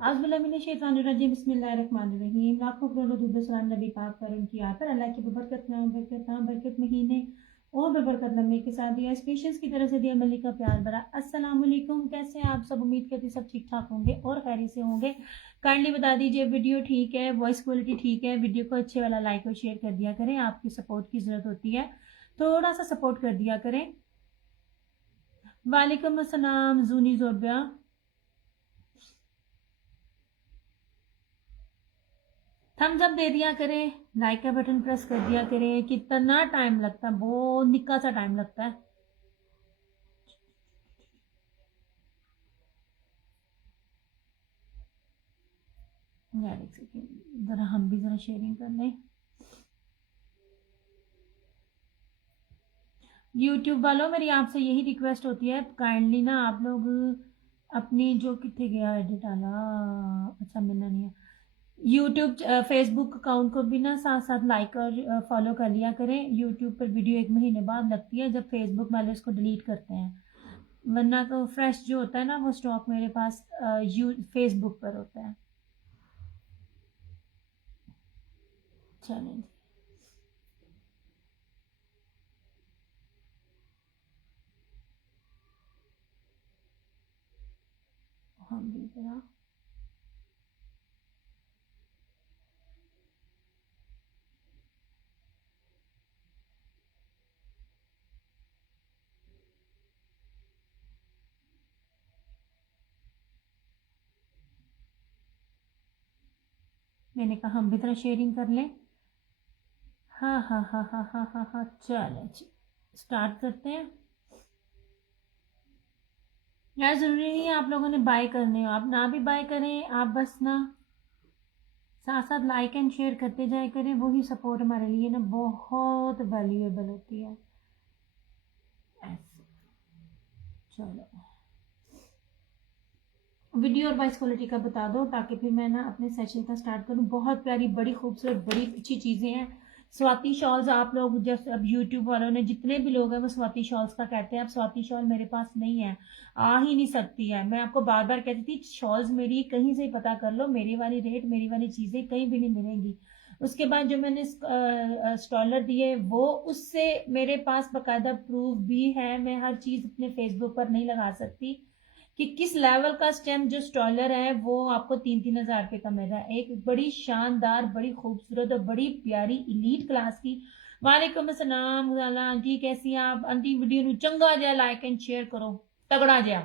आज़बिल्लाहिमिनश्शैतानिर्रजीम बिस्मिल्लाहिर्रहमानिर्रहीम। लाखों करोड़ों दुरूद सलाम नबी पाक पर, उनकी याद पर, अल्लाह की बरकत महीने और बरकत लम्हे के साथ दिया पेशेंस की तरफ से दिया मलिक का प्यार भरा अस्सलाम वालेकुम। कैसे हैं आप सब? उम्मीद करती सब ठीक ठाक होंगे और खैरियत से होंगे। काइंडली बता दीजिए वीडियो ठीक है, वॉइस क्वालिटी ठीक है? वीडियो को अच्छे वाला लाइक और शेयर कर दिया करें, आपकी सपोर्ट की जरूरत होती है, थोड़ा सा सपोर्ट कर दिया करें। वालेकुम अस्सलाम जूनी जोबिया। थम्स अप दे दिया करें, लाइक का बटन प्रेस कर दिया करें। कितना टाइम लगता है, बहुत निक्का सा टाइम लगता है। यार एक सेकेंड, जरा हम भी जरा शेयरिंग कर लें। यूट्यूब वालों, मेरी आपसे यही रिक्वेस्ट होती है, काइंडली ना आप लोग अपनी जो कितने गया एडिट आला, अच्छा मिलना नहीं है, यूट्यूब फेसबुक अकाउंट को भी ना साथ साथ लाइक और फॉलो कर लिया करें। यूट्यूब पर वीडियो 1 महीने बाद लगती है, जब फेसबुक वाले उसको डिलीट करते हैं, वरना तो फ्रेश जो होता है ना वो स्टॉक मेरे पास फेसबुक पर होता है। चलें, हम भी जरा मैंने कहा हम भी तरह शेयरिंग कर लें। हाँ हाँ हाँ हाँ हाँ हाँ हाँ, चलें जी, स्टार्ट करते हैं। यार ज़रूरी नहीं है आप लोगों ने बाय करने हो, आप ना भी बाय करें, आप बस ना साथ साथ लाइक एंड शेयर करते जाए करें, वही सपोर्ट हमारे लिए ना बहुत वैल्यूएबल होती है। ऐसे, चलो वीडियो और वॉइस क्वालिटी का बता दो ताकि फिर मैं ना अपने सेशन का स्टार्ट करूं। बहुत प्यारी, बड़ी खूबसूरत, बड़ी अच्छी चीज़ें हैं। स्वाति शॉल्स, आप लोग जैसे अब यूट्यूब वालों ने जितने भी लोग हैं वो स्वाति शॉल्स का कहते हैं। अब स्वाति शॉल मेरे पास नहीं है, आ ही नहीं सकती है। मैं आपको बार बार कहती थी शॉल्स मेरी कहीं से पता कर लो, मेरी वाली रेट, मेरी वाली चीज़ें कहीं भी नहीं मिलेंगी। उसके बाद जो मैंने स्टॉलर दिए वो, उससे मेरे पास बाकायदा प्रूफ भी है। मैं हर चीज़ अपने फेसबुक पर नहीं लगा सकती कि किस लेवल का स्टेम जो स्टॉलर है वो आपको 3-3 हज़ार रुपये का मिल रहा है। एक बड़ी शानदार, बड़ी खूबसूरत और बड़ी प्यारी इलीट क्लास की। वालेकुम अस्सलाम आंटी, कैसी हैं आप? आंटी वीडियो नु चंगा जहा लाइक एंड शेयर करो, तगड़ा जहा,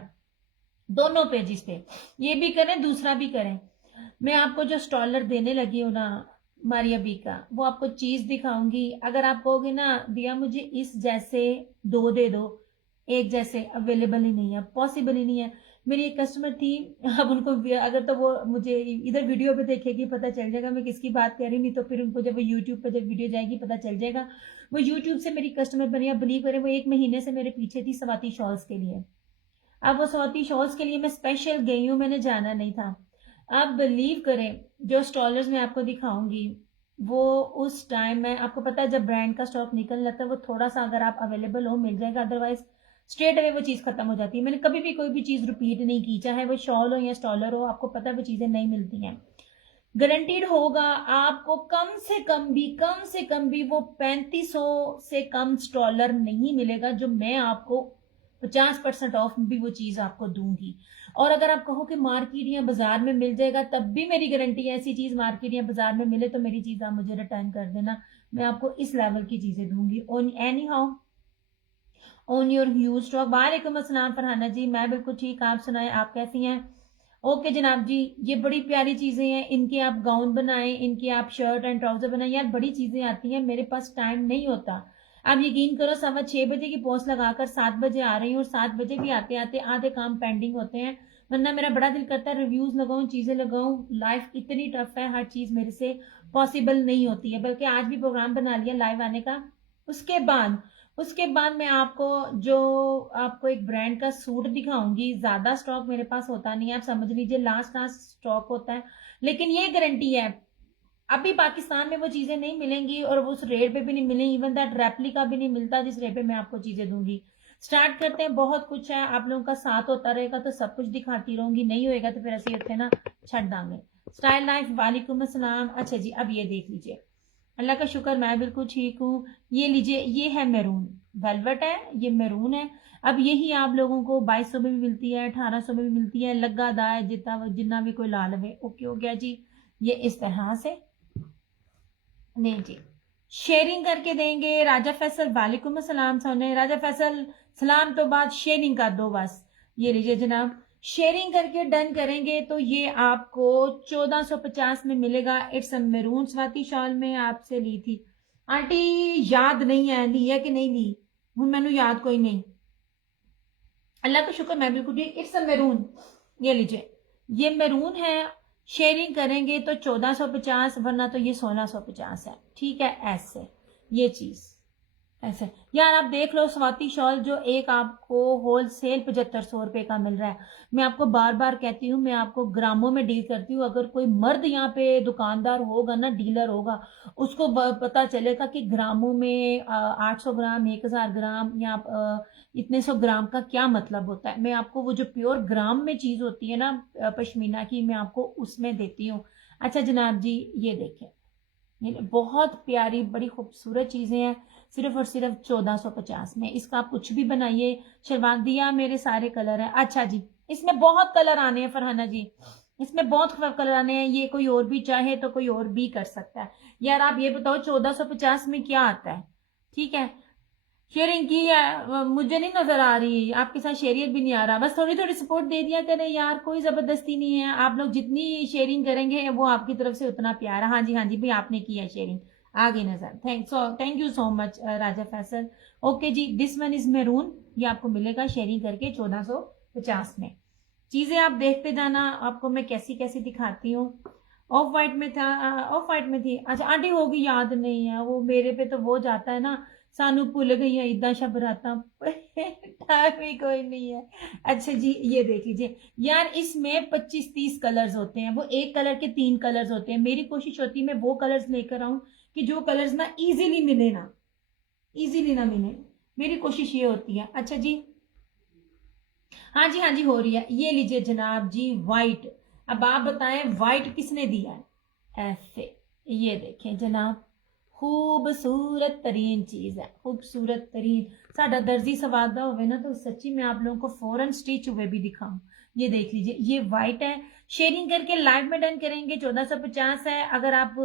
दोनों पेजेस पे, ये भी करें दूसरा भी करें। मैं आपको जो स्टॉलर देने लगी हूँ ना मारिया बी का, वो आपको चीज दिखाऊंगी। अगर आप कहोगे ना दिया मुझे इस जैसे दो दे दो, एक जैसे अवेलेबल ही नहीं है, पॉसिबल ही नहीं है। मेरी एक कस्टमर थी, अब उनको अगर तो वो मुझे इधर वीडियो पे देखेगी पता चल जाएगा मैं किसकी बात कर रही, नहीं तो फिर उनको जब वो यूट्यूब पे जब वीडियो जाएगी पता चल जाएगा। वो यूट्यूब से मेरी कस्टमर बनी, आप बिलीव करें वो 1 महीने से मेरे पीछे थी स्वाति शॉल्स के लिए। अब वो स्वाति शॉल्स के लिए मैं स्पेशल गई हूँ, मैंने जाना नहीं था। आप बिलीव करें, जो स्टॉलर्स मैं आपको दिखाऊंगी वो उस टाइम में आपको पता है जब ब्रांड का स्टॉक निकल जाता है वो थोड़ा सा अगर आप अवेलेबल हो मिल जाएगा, अदरवाइज स्ट्रेट अवे वो चीज़ खत्म हो जाती है। मैंने कभी भी कोई भी चीज़ रिपीट नहीं की, चाहे वो शॉल हो या स्टॉलर हो, आपको पता है वो चीज़ें नहीं मिलती हैं। गारंटीड होगा आपको, कम से कम भी वो 3500 से कम स्टॉलर नहीं मिलेगा जो मैं आपको 50% ऑफ भी वो चीज आपको दूंगी। और अगर आप कहो कि मार्केट या बाजार में मिल जाएगा तब भी मेरी गारंटी है, ऐसी चीज मार्केट या बाजार में मिले तो मेरी चीज आप मुझे रिटर्न कर देना, मैं आपको इस लेवल की चीजें दूंगी। On any how on your huge stock. वालेकुम अस्सलाम फरहाना जी, मैं बिल्कुल ठीक, आप सुनाए आप कैसी हैं? ओके जनाब जी, ये बड़ी प्यारी चीजें हैं, इनके आप गाउन बनाएं, इनके आप शर्ट एंड ट्राउजर बनाएं। यार बड़ी चीजें आती हैं, मेरे पास टाइम नहीं होता। आप यकीन करो 6:15 की पोस्ट लगाकर 7 बजे आ रही हूँ और 7 बजे भी आते आते आधे काम पेंडिंग होते हैं। वरना मेरा बड़ा दिल करता है रिव्यूज लगाऊं, चीजें लगाऊं। लाइफ इतनी टफ है, हर चीज मेरे से पॉसिबल नहीं होती है। बल्कि आज भी प्रोग्राम बना लिया लाइव आने का। उसके बाद उसके बाद मैं आपको जो आपको एक ब्रांड का सूट दिखाऊंगी। ज्यादा स्टॉक मेरे पास होता नहीं है, आप समझ लीजिए लास्ट लास्ट स्टॉक होता है, लेकिन ये गारंटी है अभी पाकिस्तान में वो चीजें नहीं मिलेंगी और उस रेट पे भी नहीं मिलेंगी। इवन दैट रेप्लिका भी नहीं मिलता जिस रेट पे मैं आपको चीजें दूंगी। स्टार्ट करते हैं। बहुत कुछ है, आप लोगों का साथ होता रहेगा तो सब कुछ दिखाती रहूंगी, नहीं होएगा तो फिर ऐसे इतने ना छੱਡ ਦਾਂਗੇ। स्टाइल लाइफ वालेकुम अस्सलाम। अच्छा जी, अब ये देख लीजिए, अल्लाह का शुक्र मैं बिल्कुल ठीक हूँ। ये लीजिए, ये है मैरून वेलवेट है, ये मैरून है। अब यही आप लोगों को 2200 में भी मिलती है, 1800 में भी मिलती है, लगा दा है जितना जितना भी कोई ला लवे। ओके हो गया जी। ये इस तरह से नहीं जी, शेयरिंग करके देंगे। राजा फैसल वालेकुम अस्सलाम। सोने राजा फैसल, सलाम तो बाद शेयरिंग कर दो बस। ये लीजिए जनाब, शेयरिंग करके डन करेंगे तो ये आपको 1450 में मिलेगा। It's a maroon Swati shawl में आपसे ली थी आंटी, याद नहीं है ली है कि नहीं ली, हूं मैनू याद कोई नहीं। अल्लाह का शुक्र मैं बिल्कुल ठीक। इट्स अ मेरून, ये लीजिए, ये मेरून है। शेयरिंग करेंगे तो 1450, वरना तो ये 1650 है। ठीक है, ऐसे ये चीज ऐसे। यार आप देख लो, स्वाति शॉल जो एक आपको होलसेल 7500 रुपये का मिल रहा है। मैं आपको बार बार कहती हूँ, मैं आपको ग्रामों में डील करती हूँ। अगर कोई मर्द यहाँ पे दुकानदार होगा ना, डीलर होगा, उसको पता चलेगा कि ग्रामों में 800 ग्राम, 1000 ग्राम या इतने 100 ग्राम का क्या मतलब होता है। मैं आपको वो जो प्योर ग्राम में चीज होती है ना पश्मीना की, मैं आपको उसमें देती हूँ। अच्छा जनाब जी, ये देखें, ये बहुत प्यारी बड़ी खूबसूरत चीजें हैं, सिर्फ और सिर्फ 1450 में। इसका आप कुछ भी बनाइए। शर्मा दिया मेरे सारे कलर हैं। अच्छा जी, इसमें बहुत कलर आने हैं फरहाना जी, इसमें बहुत कलर आने हैं। ये कोई और भी चाहे तो कोई और भी कर सकता है। यार आप ये बताओ 1450 में क्या आता है? ठीक है, शेयरिंग की है, मुझे नहीं नजर आ रही आपके साथ शेयरियत भी नहीं आ रहा। बस थोड़ी थोड़ी सपोर्ट दे दिया करें यार, कोई जबरदस्ती नहीं है। आप लोग जितनी शेयरिंग करेंगे वो आपकी तरफ से उतना प्यार है। हाँ जी भाई, आपने किया शेयरिंग, आ गई नजर। Thank you so much Raja Faisal. Okay जी, दिस वन इज मेरून, ये आपको मिलेगा शेयरिंग करके 1450 में। चीजें आप देखते जाना, आपको मैं कैसी कैसी दिखाती हूँ। ऑफ वाइट में था, ऑफ वाइट में थी। अच्छा आंटी होगी, याद नहीं है वो मेरे पे, तो वो जाता है ना, सानू भुल गई है इदा शब राता टाइम ही कोई नहीं है। अच्छा जी, ये देख लीजिए यार, इसमें 25-30 कलर्स होते हैं, वो एक कलर के 3 कलर्स होते हैं। मेरी कोशिश होती है मैं वो कलर्स लेकर आऊं कि जो कलर्स ना इजीली मिले, ना इजीली ना मिले, मेरी कोशिश ये होती है। अच्छा जी, हाँ जी हो रही है। ये लीजिए जनाब जी, व्हाइट। अब आप बताएं व्हाइट किसने दिया है? ऐसे, ये देखें जनाब, खूबसूरत तरीन चीज है, खूबसूरत तरीन। साडा दर्जी सवादा होवे ना तो सच्ची मैं आप लोगों को फौरन स्टिच हुए भी दिखाऊं। ये देख लीजिए, ये व्हाइट है। शेयरिंग करके लाइव में डन करेंगे 1450 है। अगर आप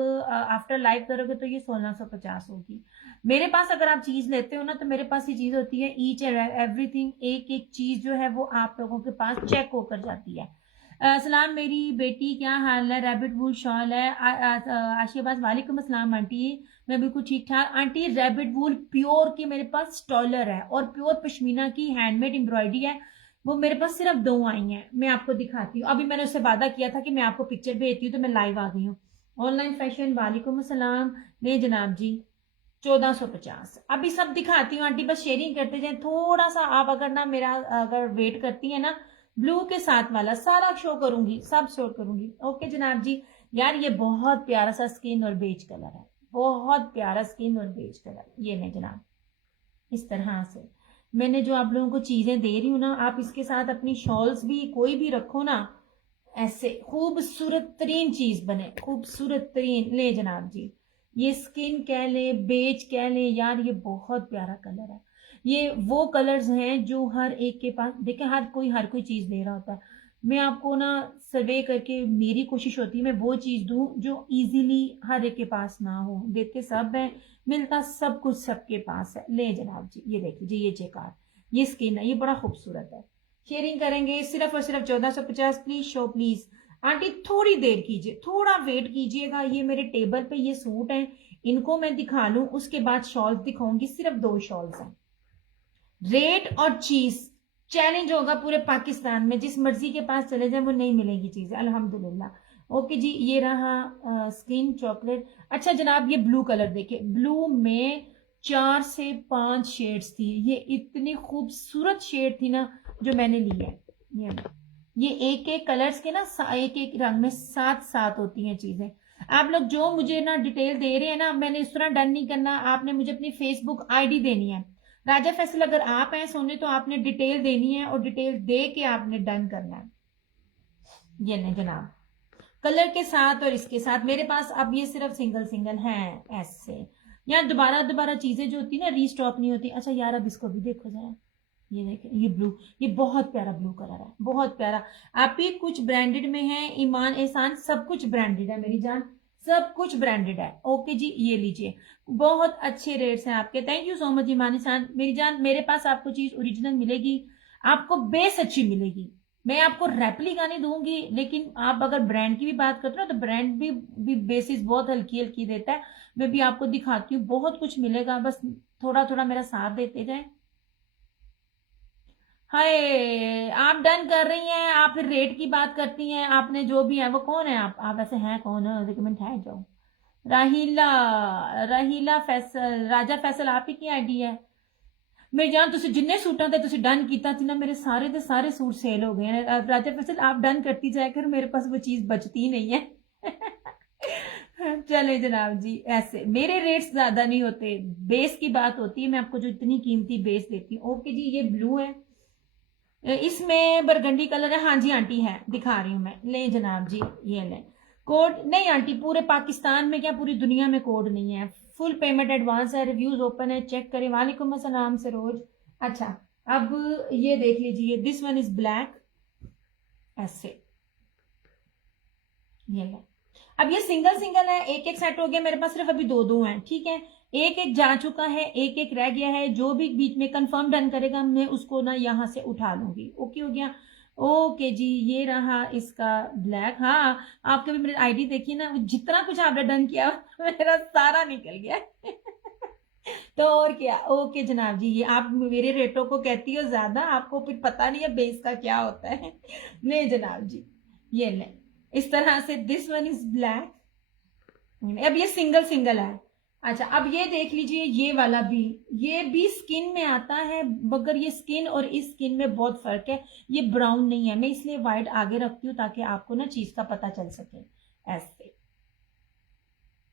आफ्टर लाइव करोगे तो ये 1650 होगी। मेरे पास अगर आप चीज लेते हो ना, तो मेरे पास ये चीज होती है ईच एंड एवरीथिंग, एक एक चीज जो है वो आप लोगों के पास चेक होकर जाती है। सलाम मेरी बेटी, क्या हाल है? रैबिट वूल शॉल है। आशियाबाज वालेकुम अस्सलाम आंटी, मैं बिल्कुल ठीक ठाक आंटी। रैबिट वूल प्योर की मेरे पास स्टॉलर है, और प्योर पश्मीना की हैंडमेड एम्ब्रॉयडरी है। वो मेरे पास सिर्फ 2 आई हैं, मैं आपको दिखाती हूँ। अभी मैंने उससे वादा किया था कि मैं आपको पिक्चर भेजती हूँ, तो मैं लाइव आ गई हूँ। ऑनलाइन फैशन वालेकुम अस्सलाम। नहीं जनाब जी, 1450 अभी सब दिखाती हूँ आंटी, बस शेयरिंग करते जाए थोड़ा सा। आप अगर ना मेरा अगर वेट करती है ना, ब्लू के साथ वाला सारा शो करूंगी, सब शो करूंगी। ओके जनाब जी। यार ये बहुत प्यारा सा स्किन और बेज कलर है, बहुत प्यारा स्किन और बेज कलर। ये नहीं जनाब, इस तरह से मैंने जो आप लोगों को चीजें दे रही हूँ ना, आप इसके साथ अपनी शॉल्स भी कोई भी रखो ना, ऐसे खूबसूरत तरीन चीज बने, खूबसूरत तरीन। ले जनाब जी, ये स्किन कह ले, बेज कह ले, यार ये बहुत प्यारा कलर है। ये वो कलर्स हैं जो हर एक के पास, देखे हर कोई चीज दे रहा होता है। मैं आपको ना सर्वे करके, मेरी कोशिश होती है मैं वो चीज दूं जो इजीली हर एक के पास ना हो। देते सब है, मिलता सब कुछ सबके पास है। ले जनाब जी, ये देख लीजिए, ये जेकार, ये स्किन है, ये बड़ा खूबसूरत है। शेयरिंग करेंगे सिर्फ और सिर्फ 1450। प्लीज शो प्लीज आंटी, थोड़ी देर कीजिए, थोड़ा वेट कीजिएगा। ये मेरे टेबल पे ये सूट हैं, इनको मैं दिखा लूं, उसके बाद शॉल्स दिखाऊंगी। सिर्फ 2 शॉल्स हैं। रेट और चीज चैलेंज होगा पूरे पाकिस्तान में, जिस मर्जी के पास चले जाए वो नहीं मिलेगी चीजें अल्हम्दुलिल्लाह। ओके जी, ये रहा स्किन चॉकलेट। अच्छा जनाब, ये ब्लू कलर देखिए, ब्लू में 4 से 5 शेड्स थी। ये इतनी खूबसूरत शेड थी ना जो मैंने ली है। ये एक एक कलर्स के ना, एक एक रंग में 7 होती हैं चीजें। आप लोग जो मुझे ना डिटेल दे रहे हैं ना, मैंने इस तरह डन नहीं करना, आपने मुझे अपनी फेसबुक आईडी देनी है। राजा फैसल अगर आप हैं सोने तो आपने डिटेल देनी है और डिटेल दे के आपने डन करना है। ये नहीं जनाब, कलर के साथ और इसके साथ मेरे पास अब ये सिर्फ सिंगल सिंगल हैं ऐसे। यार दोबारा दोबारा चीजें जो होती है ना रीस्टॉक नहीं होती। अच्छा यार अब इसको भी देखो जरा, ये देखें ये ब्लू, ये बहुत प्यारा ब्लू कलर है, बहुत प्यारा। आप ही कुछ ब्रांडेड में है, ईमान एहसान सब कुछ ब्रांडेड है मेरी जान, सब कुछ ब्रांडेड है। ओके जी ये लीजिए, बहुत अच्छे रेट्स हैं आपके। थैंक यू सो मच ईमान एहसान मेरी जान। मेरे पास आपको चीज ओरिजिनल मिलेगी, आपको बेस अच्छी मिलेगी। मैं आपको रेप्लिका नहीं दूंगी, लेकिन आप अगर ब्रांड की भी बात करते हो ना तो ब्रांड भी बेसिस बहुत हल्की हल्की देता है। मैं भी आपको दिखाती हूँ, बहुत कुछ मिलेगा, बस थोड़ा थोड़ा मेरा साथ देते जाए। हाय आप डन कर रही हैं, आप फिर रेट की बात करती हैं। आपने जो भी है वो कौन है, आप वैसे हैं कौन है, रिकमेंड है जाओ। राहीला, राहीला फैसल, राजा फैसल आप ही की आईडी है। मेरी जान तुसी जिन्ने सूटां ते तुसी डन कीता थी ना, मेरे सारे के सारे सूट सेल हो गए हैं। अब राजा फैसल आप डन करती जाए कर, मेरे पास वो चीज बचती ही नहीं है। चले जनाब जी, ऐसे मेरे रेट्स ज्यादा नहीं होते, बेस की बात होती है, मैं आपको जो इतनी कीमती बेस देती हूँ। ओके जी ये ब्लू है, इसमें बरगंडी कलर है। हाँ जी आंटी है, दिखा रही हूँ मैं, ले जनाब जी ये ले। कोड नहीं आंटी, पूरे पाकिस्तान में क्या पूरी दुनिया में कोड नहीं है। फुल पेमेंट एडवांस है, रिव्यूज ओपन है, चेक करें। वालेकुम अस्सलाम सरोज। अच्छा अब ये देख लीजिए, दिस वन इज ब्लैक ऐसे, ये ले। अब ये सिंगल सिंगल है, एक एक सेट हो गया मेरे पास, सिर्फ अभी दो दो हैं, ठीक है। एक एक जा चुका है, एक एक रह गया है। जो भी बीच में कंफर्म डन करेगा मैं उसको ना यहाँ से उठा लूंगी। ओके हो गया। ओके जी ये रहा इसका ब्लैक। हाँ आपके भी मेरी आईडी देखिए ना, जितना कुछ आपने डन किया मेरा सारा निकल गया। तो और क्या। ओके जनाब जी, ये आप मेरे रेटों को कहती हो ज्यादा, आपको फिर पता नहीं है बेस का क्या होता है। ले जनाब जी ये ले, इस तरह से दिस वन इज ब्लैक। अब ये सिंगल सिंगल है। अच्छा अब ये देख लीजिए, ये वाला भी, ये भी स्किन में आता है, मगर ये स्किन और इस स्किन में बहुत फर्क है। ये ब्राउन नहीं है, मैं इसलिए व्हाइट आगे रखती हूँ ताकि आपको ना चीज का पता चल सके। ऐसे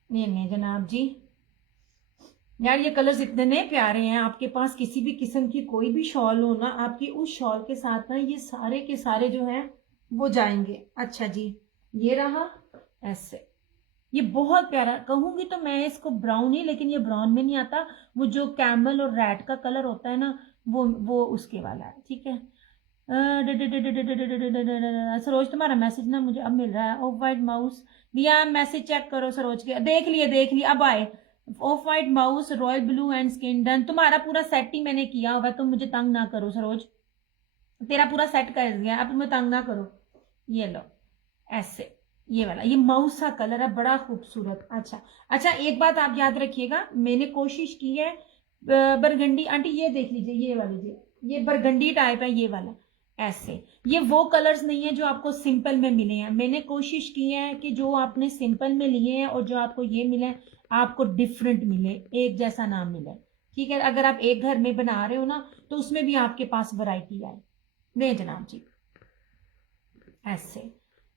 ये जनाब जी, यार ये कलर्स इतने प्यारे हैं। आपके पास किसी भी किस्म की कोई भी शॉल हो ना, आपकी उस शॉल के साथ ना ये सारे के सारे जो हैं वो जाएंगे। अच्छा जी ये रहा ऐसे, ये बहुत प्यारा कहूंगी तो मैं इसको ब्राउन ही, लेकिन ये ब्राउन में नहीं आता, वो जो कैमल और रेड का कलर होता है ना वो उसके वाला है, ठीक है। सरोज तुम्हारा मैसेज ना मुझे अब मिल रहा है। ऑफ वाइट माउस दिया, मैसेज चेक करो सरोज के, देख लिए अब आए। Of white mouse, royal blue and skin done. तुम्हारा पूरा सेट ही मैंने किया हुआ, तुम मुझे तंग ना करो सरोज, तेरा पूरा सेट कर दिया, अब तुम्हें तंग ना करो। ये लो ऐसे, ये वाला, ये माउस का कलर है, बड़ा खूबसूरत। अच्छा अच्छा एक बात आप याद रखिएगा, मैंने कोशिश की है बरगंडी आंटी, ये देख लीजिए ये वाली, ये बरगंडी टाइप है ये वाला ऐसे। ये वो कलर्स नहीं है जो आपको सिंपल में मिले हैं, मैंने कोशिश की है कि जो आपने सिंपल में लिए हैं और जो आपको ये मिले आपको डिफरेंट मिले, एक जैसा ना मिले, ठीक है। अगर आप एक घर में बना रहे हो ना तो उसमें भी आपके पास वैरायटी आए। ले जनाब जी ऐसे,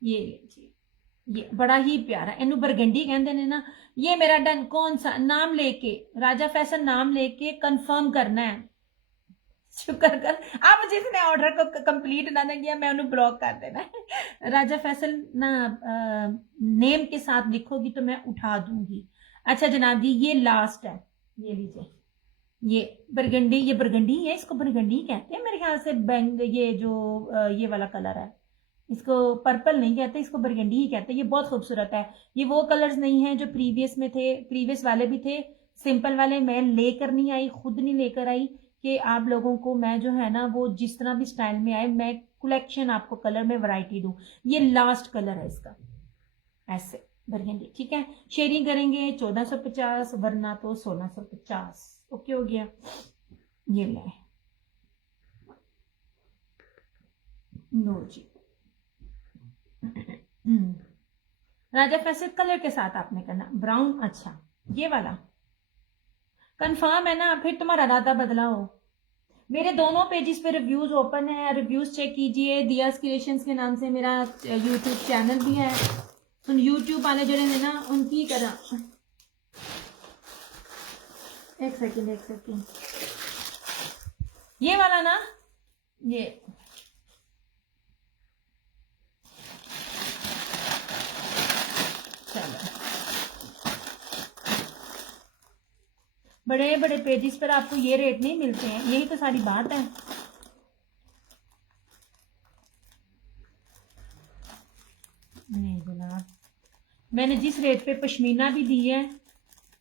ये लीजिए, ये बड़ा ही प्यारा, इनू बरगंडी कहते ने ना। ये मेरा डन, कौन सा नाम लेके, राजा फैसल नाम लेके कंफर्म करना है। शुक्र कर अब जिसने ऑर्डर को कंप्लीट ना किया मैं उन्हें ब्लॉक कर देना है। राजा फैसल ना नेम के साथ लिखोगी तो मैं उठा दूंगी। अच्छा जनाब जी ये लास्ट है, ये लीजिए, ये बरगंडी, ये बरगंडी है, इसको बरगंडी कहते हैं मेरे ख्याल से। बैंक ये जो ये वाला कलर है इसको पर्पल नहीं कहते, इसको बरगंडी ही कहते हैं। ये बहुत खूबसूरत है। ये वो कलर्स नहीं है जो प्रीवियस में थे, प्रीवियस वाले भी थे सिंपल वाले, मैं लेकर नहीं आई, खुद नहीं लेकर आई कि आप लोगों को मैं जो है ना वो जिस तरह भी स्टाइल में आए मैं कलेक्शन आपको कलर में वैरायटी दूं। ये लास्ट कलर है इसका ऐसे बरगंडी, ठीक है। शेयरिंग करेंगे 1450 वरना तो 1650। ओके हो गया। ये ले लो जी। राजा फैसल कलर के साथ आपने करना ब्राउन। अच्छा ये वाला कंफर्म है ना, फिर तुम्हारा इरादा बदला हो। मेरे दोनों पेजेस पे रिव्यूज ओपन है, रिव्यूज चेक कीजिए। दियास क्रिएशंस के नाम से मेरा यूट्यूब चैनल भी है, उन यूट्यूब वाले जो है ना उनकी तरह। एक सेकेंड ये वाला ना, ये चलो, बड़े बड़े पेजेस पर आपको ये रेट नहीं मिलते हैं, यही तो सारी बात है। नहीं जनाब, मैंने जिस रेट पे पश्मीना भी दी है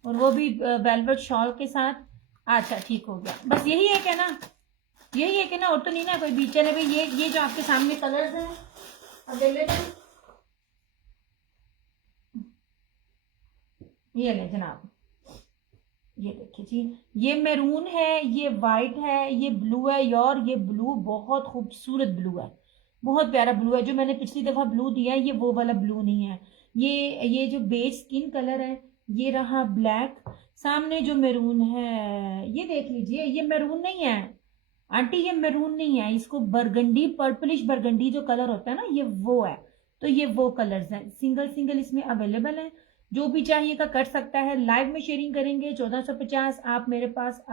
और वो भी वेलवेट शॉल के साथ। अच्छा ठीक हो गया, बस यही एक है ना, यही एक है ना, और तो नहीं ना कोई बीच। चले भाई, ये जो आपके सामने कलर्स हैं अवेलेबल, ये ले जनाब, ये देखिए जी, ये मैरून है, ये वाइट है, ये ब्लू है यार, ये ब्लू बहुत खूबसूरत ब्लू है, बहुत प्यारा ब्लू है। जो मैंने पिछली दफा ब्लू दिया है, ये वो वाला ब्लू नहीं है। ये जो बेज स्किन कलर है, ये रहा ब्लैक। सामने जो मैरून है, ये देख लीजिए, ये मैरून नहीं है आंटी, ये मैरून नहीं है, इसको बरगंडी, पर्पलिश बरगंडी जो कलर होता है ना, ये वो है। तो ये वो कलर्स हैं, सिंगल सिंगल इसमें अवेलेबल है। जो भी चाहिएगा कर सकता है। लाइव में शेयरिंग करेंगे 1450, आप मेरे पास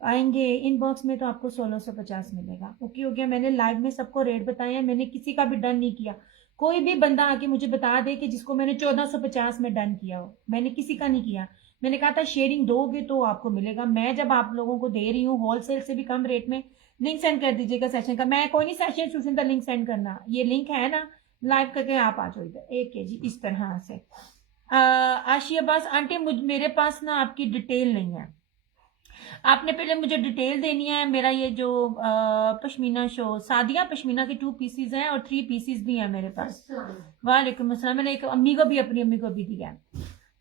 आएंगे इनबॉक्स में तो आपको 1650 मिलेगा। ओके हो गया, मैंने लाइव में सबको रेट बताए हैं, मैंने किसी का भी डन नहीं किया। कोई भी बंदा आके मुझे बता दे कि जिसको मैंने 1450 में डन किया हो, मैंने किसी का नहीं किया। मैंने कहा था शेयरिंग दोगे तो आपको मिलेगा। मैं जब आप लोगों को दे रही हूँ होलसेल से भी कम रेट में, लिंक सेंड कर दीजिएगा सेशन का। मैं कोई नहीं सेशन का लिंक सेंड करना, ये लिंक है ना, लाइव करके आप आ जाओ इधर। एक है जी इस तरह से। आशिया अब्बास आंटी, मेरे पास ना आपकी डिटेल नहीं है, आपने पहले मुझे डिटेल देनी है। मेरा ये जो पश्मीना शो सादिया पश्मीना के 2 पीसीज हैं और 3 पीसीज भी हैं मेरे पास। वालेकुम अस्सलाम। मैंने एक अम्मी को भी, अपनी अम्मी को भी दिया।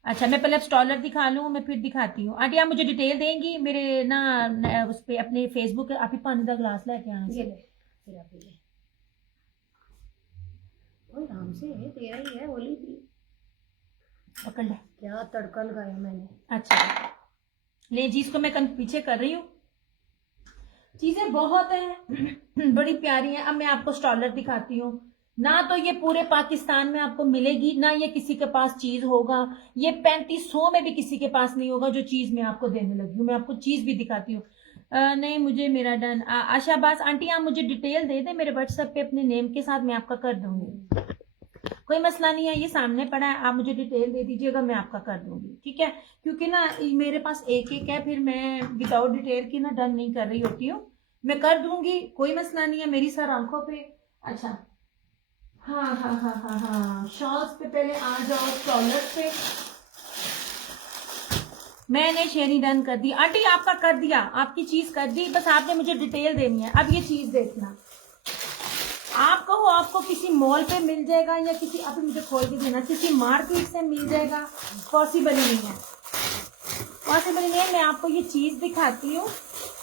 अच्छा मैं पहले अब स्टॉलर दिखा लूँ, मैं फिर दिखाती हूँ। आंटी आप मुझे डिटेल देंगी मेरे ना उस पे अपने फेसबुक, आप ही पानी का ग्लास लेके आना। आराम से है, तेरा ही है, होली थी, पकड़ ले। क्या तड़का लगाया मैंने। अच्छा ले जी, इसको मैं पीछे कर रही हूँ। चीजें बहुत हैं बड़ी प्यारी हैं। अब मैं आपको स्टॉलर दिखाती हूँ। ना तो ये पूरे पाकिस्तान में आपको मिलेगी, ना ये किसी के पास चीज होगा। ये 3500 में भी किसी के पास नहीं होगा जो चीज मैं आपको देने लगी हूँ। मैं आपको चीज भी दिखाती हूँ। नहीं मुझे मेरा डन। आशा अब्बास आंटी आप मुझे डिटेल दे दे मेरे व्हाट्सएप पे अपने नेम के साथ, मैं आपका कर दूंगी, कोई मसला नहीं है। ये सामने पड़ा है, आप मुझे डिटेल दे दीजिएगा, मैं आपका कर दूंगी, ठीक है। क्योंकि ना मेरे पास एक एक है, फिर मैं विदाउट डिटेल की ना डन नहीं कर रही होती हूँ। मैं कर दूंगी, कोई मसला नहीं है, मेरी सर आंखों पे। अच्छा हाँ हाँ हाँ हाँ हाँ, शॉल्स पे पहले आ जाओ, स्टॉलर पे मैंने शेयरिंग डन कर दी। आंटी आपका कर दिया, आपकी चीज कर दी, बस आपने मुझे डिटेल देनी है। अब ये चीज देखना, आप कहो आपको किसी मॉल पे मिल जाएगा या किसी, अभी मुझे खोल के देना, किसी मार्केट से मिल जाएगा, पॉसिबल ही नहीं है, पॉसिबल ही नहीं है। मैं आपको ये चीज दिखाती हूँ,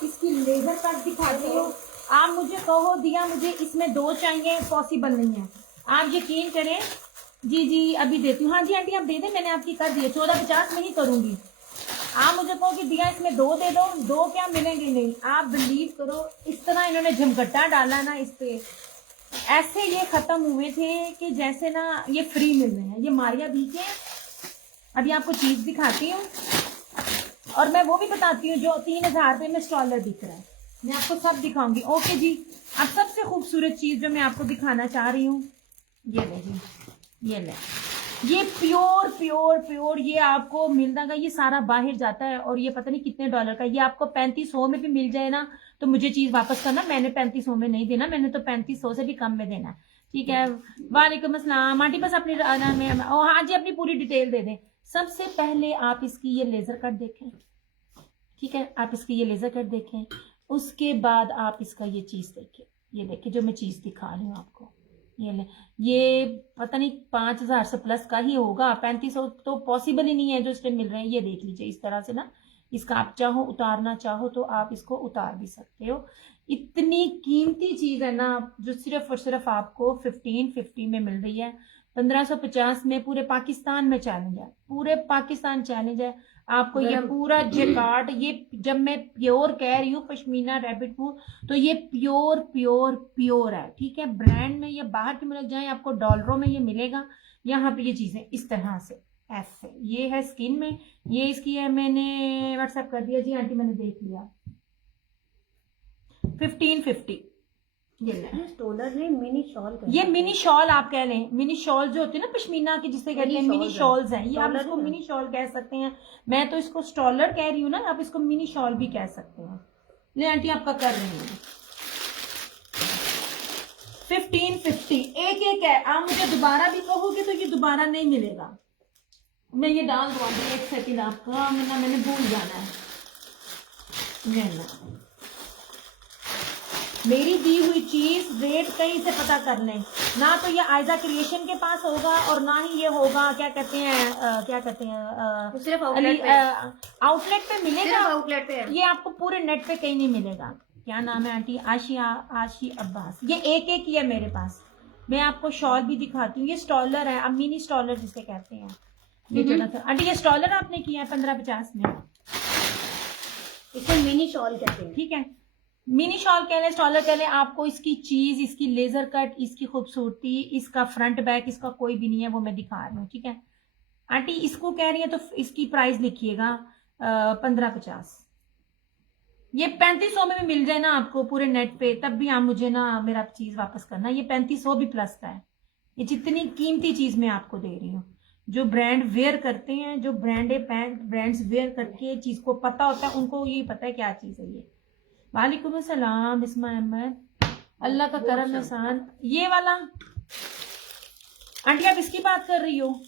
इसकी लेजर कट दिखाती हूँ। आप मुझे कहो दिया मुझे इसमें 2 चाहिए, पॉसिबल नहीं है, आप यकीन करें। जी जी अभी देती हूँ। हाँ जी आंटी आप दे दें, मैंने आपकी कर दी है, 1450 में ही करूंगी। आप मुझे कहो कि दिया इसमें 2 दे दो, 2 क्या मिलेंगे नहीं, आप बिलीव करो। इस तरह इन्होंने झमकट्टा डाला ना इस पे, ऐसे ये खत्म हुए थे कि जैसे ना ये फ्री मिल रहे हैं। ये मारिया भी के, अभी आपको चीज दिखाती हूँ और मैं वो भी बताती हूँ जो 3000 रुपये में स्टॉलर दिख रहा है, मैं आपको सब दिखाऊंगी। ओके जी, अब सबसे खूबसूरत चीज जो मैं आपको दिखाना चाह रही हूँ, ये ले जी, ये ले, ये प्योर प्योर प्योर, ये आपको मिलना, ये सारा बाहर जाता है और ये पता नहीं कितने डॉलर का। ये आपको 3500 में भी मिल जाए ना तो मुझे चीज वापस करना, मैंने 3500 में नहीं देना, मैंने तो 3500 से भी कम में देना, ठीक है। वालेकुम अस्सलाम आंटी, बस अपनी हाँ जी अपनी पूरी डिटेल दे दें। सबसे पहले आप इसकी ये लेजर कट देखें, ठीक है, आप इसकी ये लेजर कट देखें, उसके बाद आप इसका ये चीज देखें। ये देखिए जो मैं चीज दिखा रही हूँ आपको, ये ले, ये पता नहीं 5000 से प्लस का ही होगा, 3500 तो पॉसिबल ही नहीं है जो इस टाइम मिल रहे हैं। ये देख लीजिए इस तरह से ना, इसका आप चाहो उतारना चाहो तो आप इसको उतार भी सकते हो। इतनी कीमती चीज है ना, जो सिर्फ और सिर्फ आपको 1550 में मिल रही है। 1550 में पूरे पाकिस्तान में चैलेंज है, पूरे पाकिस्तान चैलेंज है। आपको ये पूरा जैकार्ड, ये जब मैं प्योर कह रही हूँ पश्मीना रैबिट वूल, तो ये प्योर प्योर प्योर है, ठीक है। ब्रांड में या बाहर के मुल्क जाए आपको डॉलरों में ये मिलेगा, यहाँ पे ये चीजें इस तरह से ऐसे। ये है स्किन में, ये इसकी है, मैंने व्हाट्सएप कर दिया जी आंटी, मैंने देख लिया। 1550। ये ले, ये स्टोलर ने मिनी शॉल ये मिनी शॉल आप कह लें, मिनी शॉल जो होती है ना पश्मीना की, जिसे कहते हैं मिनी शॉल्स हैं, ये आप स्टॉलर इसको है ना? मिनी शॉल कह सकते हैं। मैं तो इसको स्टॉलर कह रही हूँ ना, आप इसको मिनी शॉल भी कह सकते हैं। ले आंटी आपका कर रही हूँ। 1550 एक एक है। आप मुझे दोबारा भी कहोगे तो ये दोबारा नहीं मिलेगा। मैं ये डाल दूंगी, एक सेकंड आपका, वरना मैंने भूल जाना है। नहीं, मेरी दी हुई चीज रेट कहीं से पता कर लें ना, तो ये आयजा क्रिएशन के पास होगा और ना ही ये होगा क्या कहते हैं सिर्फ आउटलेट पे मिलेगा। आउटलेट पे है। ये आपको पूरे नेट पे कहीं नहीं मिलेगा। क्या नाम है आंटी? आशी अब्बास। ये एक एक ही है मेरे पास। मैं आपको शॉल भी दिखाती हूँ। ये स्टॉलर है, अब मिनी स्टॉलर जिसे कहते हैं। ये आंटी ये स्टॉलर आपने किया है 1550 में। इसे मिनी शॉल कहते हैं। ठीक है, मिनी शॉल कह लें, स्टॉलर कह लें। आपको इसकी चीज, इसकी लेजर कट, इसकी खूबसूरती, इसका फ्रंट बैक, इसका कोई भी नहीं है, वो मैं दिखा रही हूँ। ठीक है आंटी, इसको कह रही है तो इसकी प्राइस लिखिएगा 1550। ये 3500 में भी मिल जाए ना आपको पूरे नेट पे, तब भी आप मुझे ना मेरा चीज वापस करना। ये 3500 भी प्लस का है। ये जितनी कीमती चीज मैं आपको दे रही हूँ, जो ब्रांड वेयर करते हैं, जो ब्रांड्स वेयर करके चीज को पता होता है, उनको ये पता है क्या चीज है ये। वालेकुम अस्सलाम बिस्मा अहमद, अल्लाह का करम एहसान। ये वाला आंटी आप इसकी बात कर रही हो?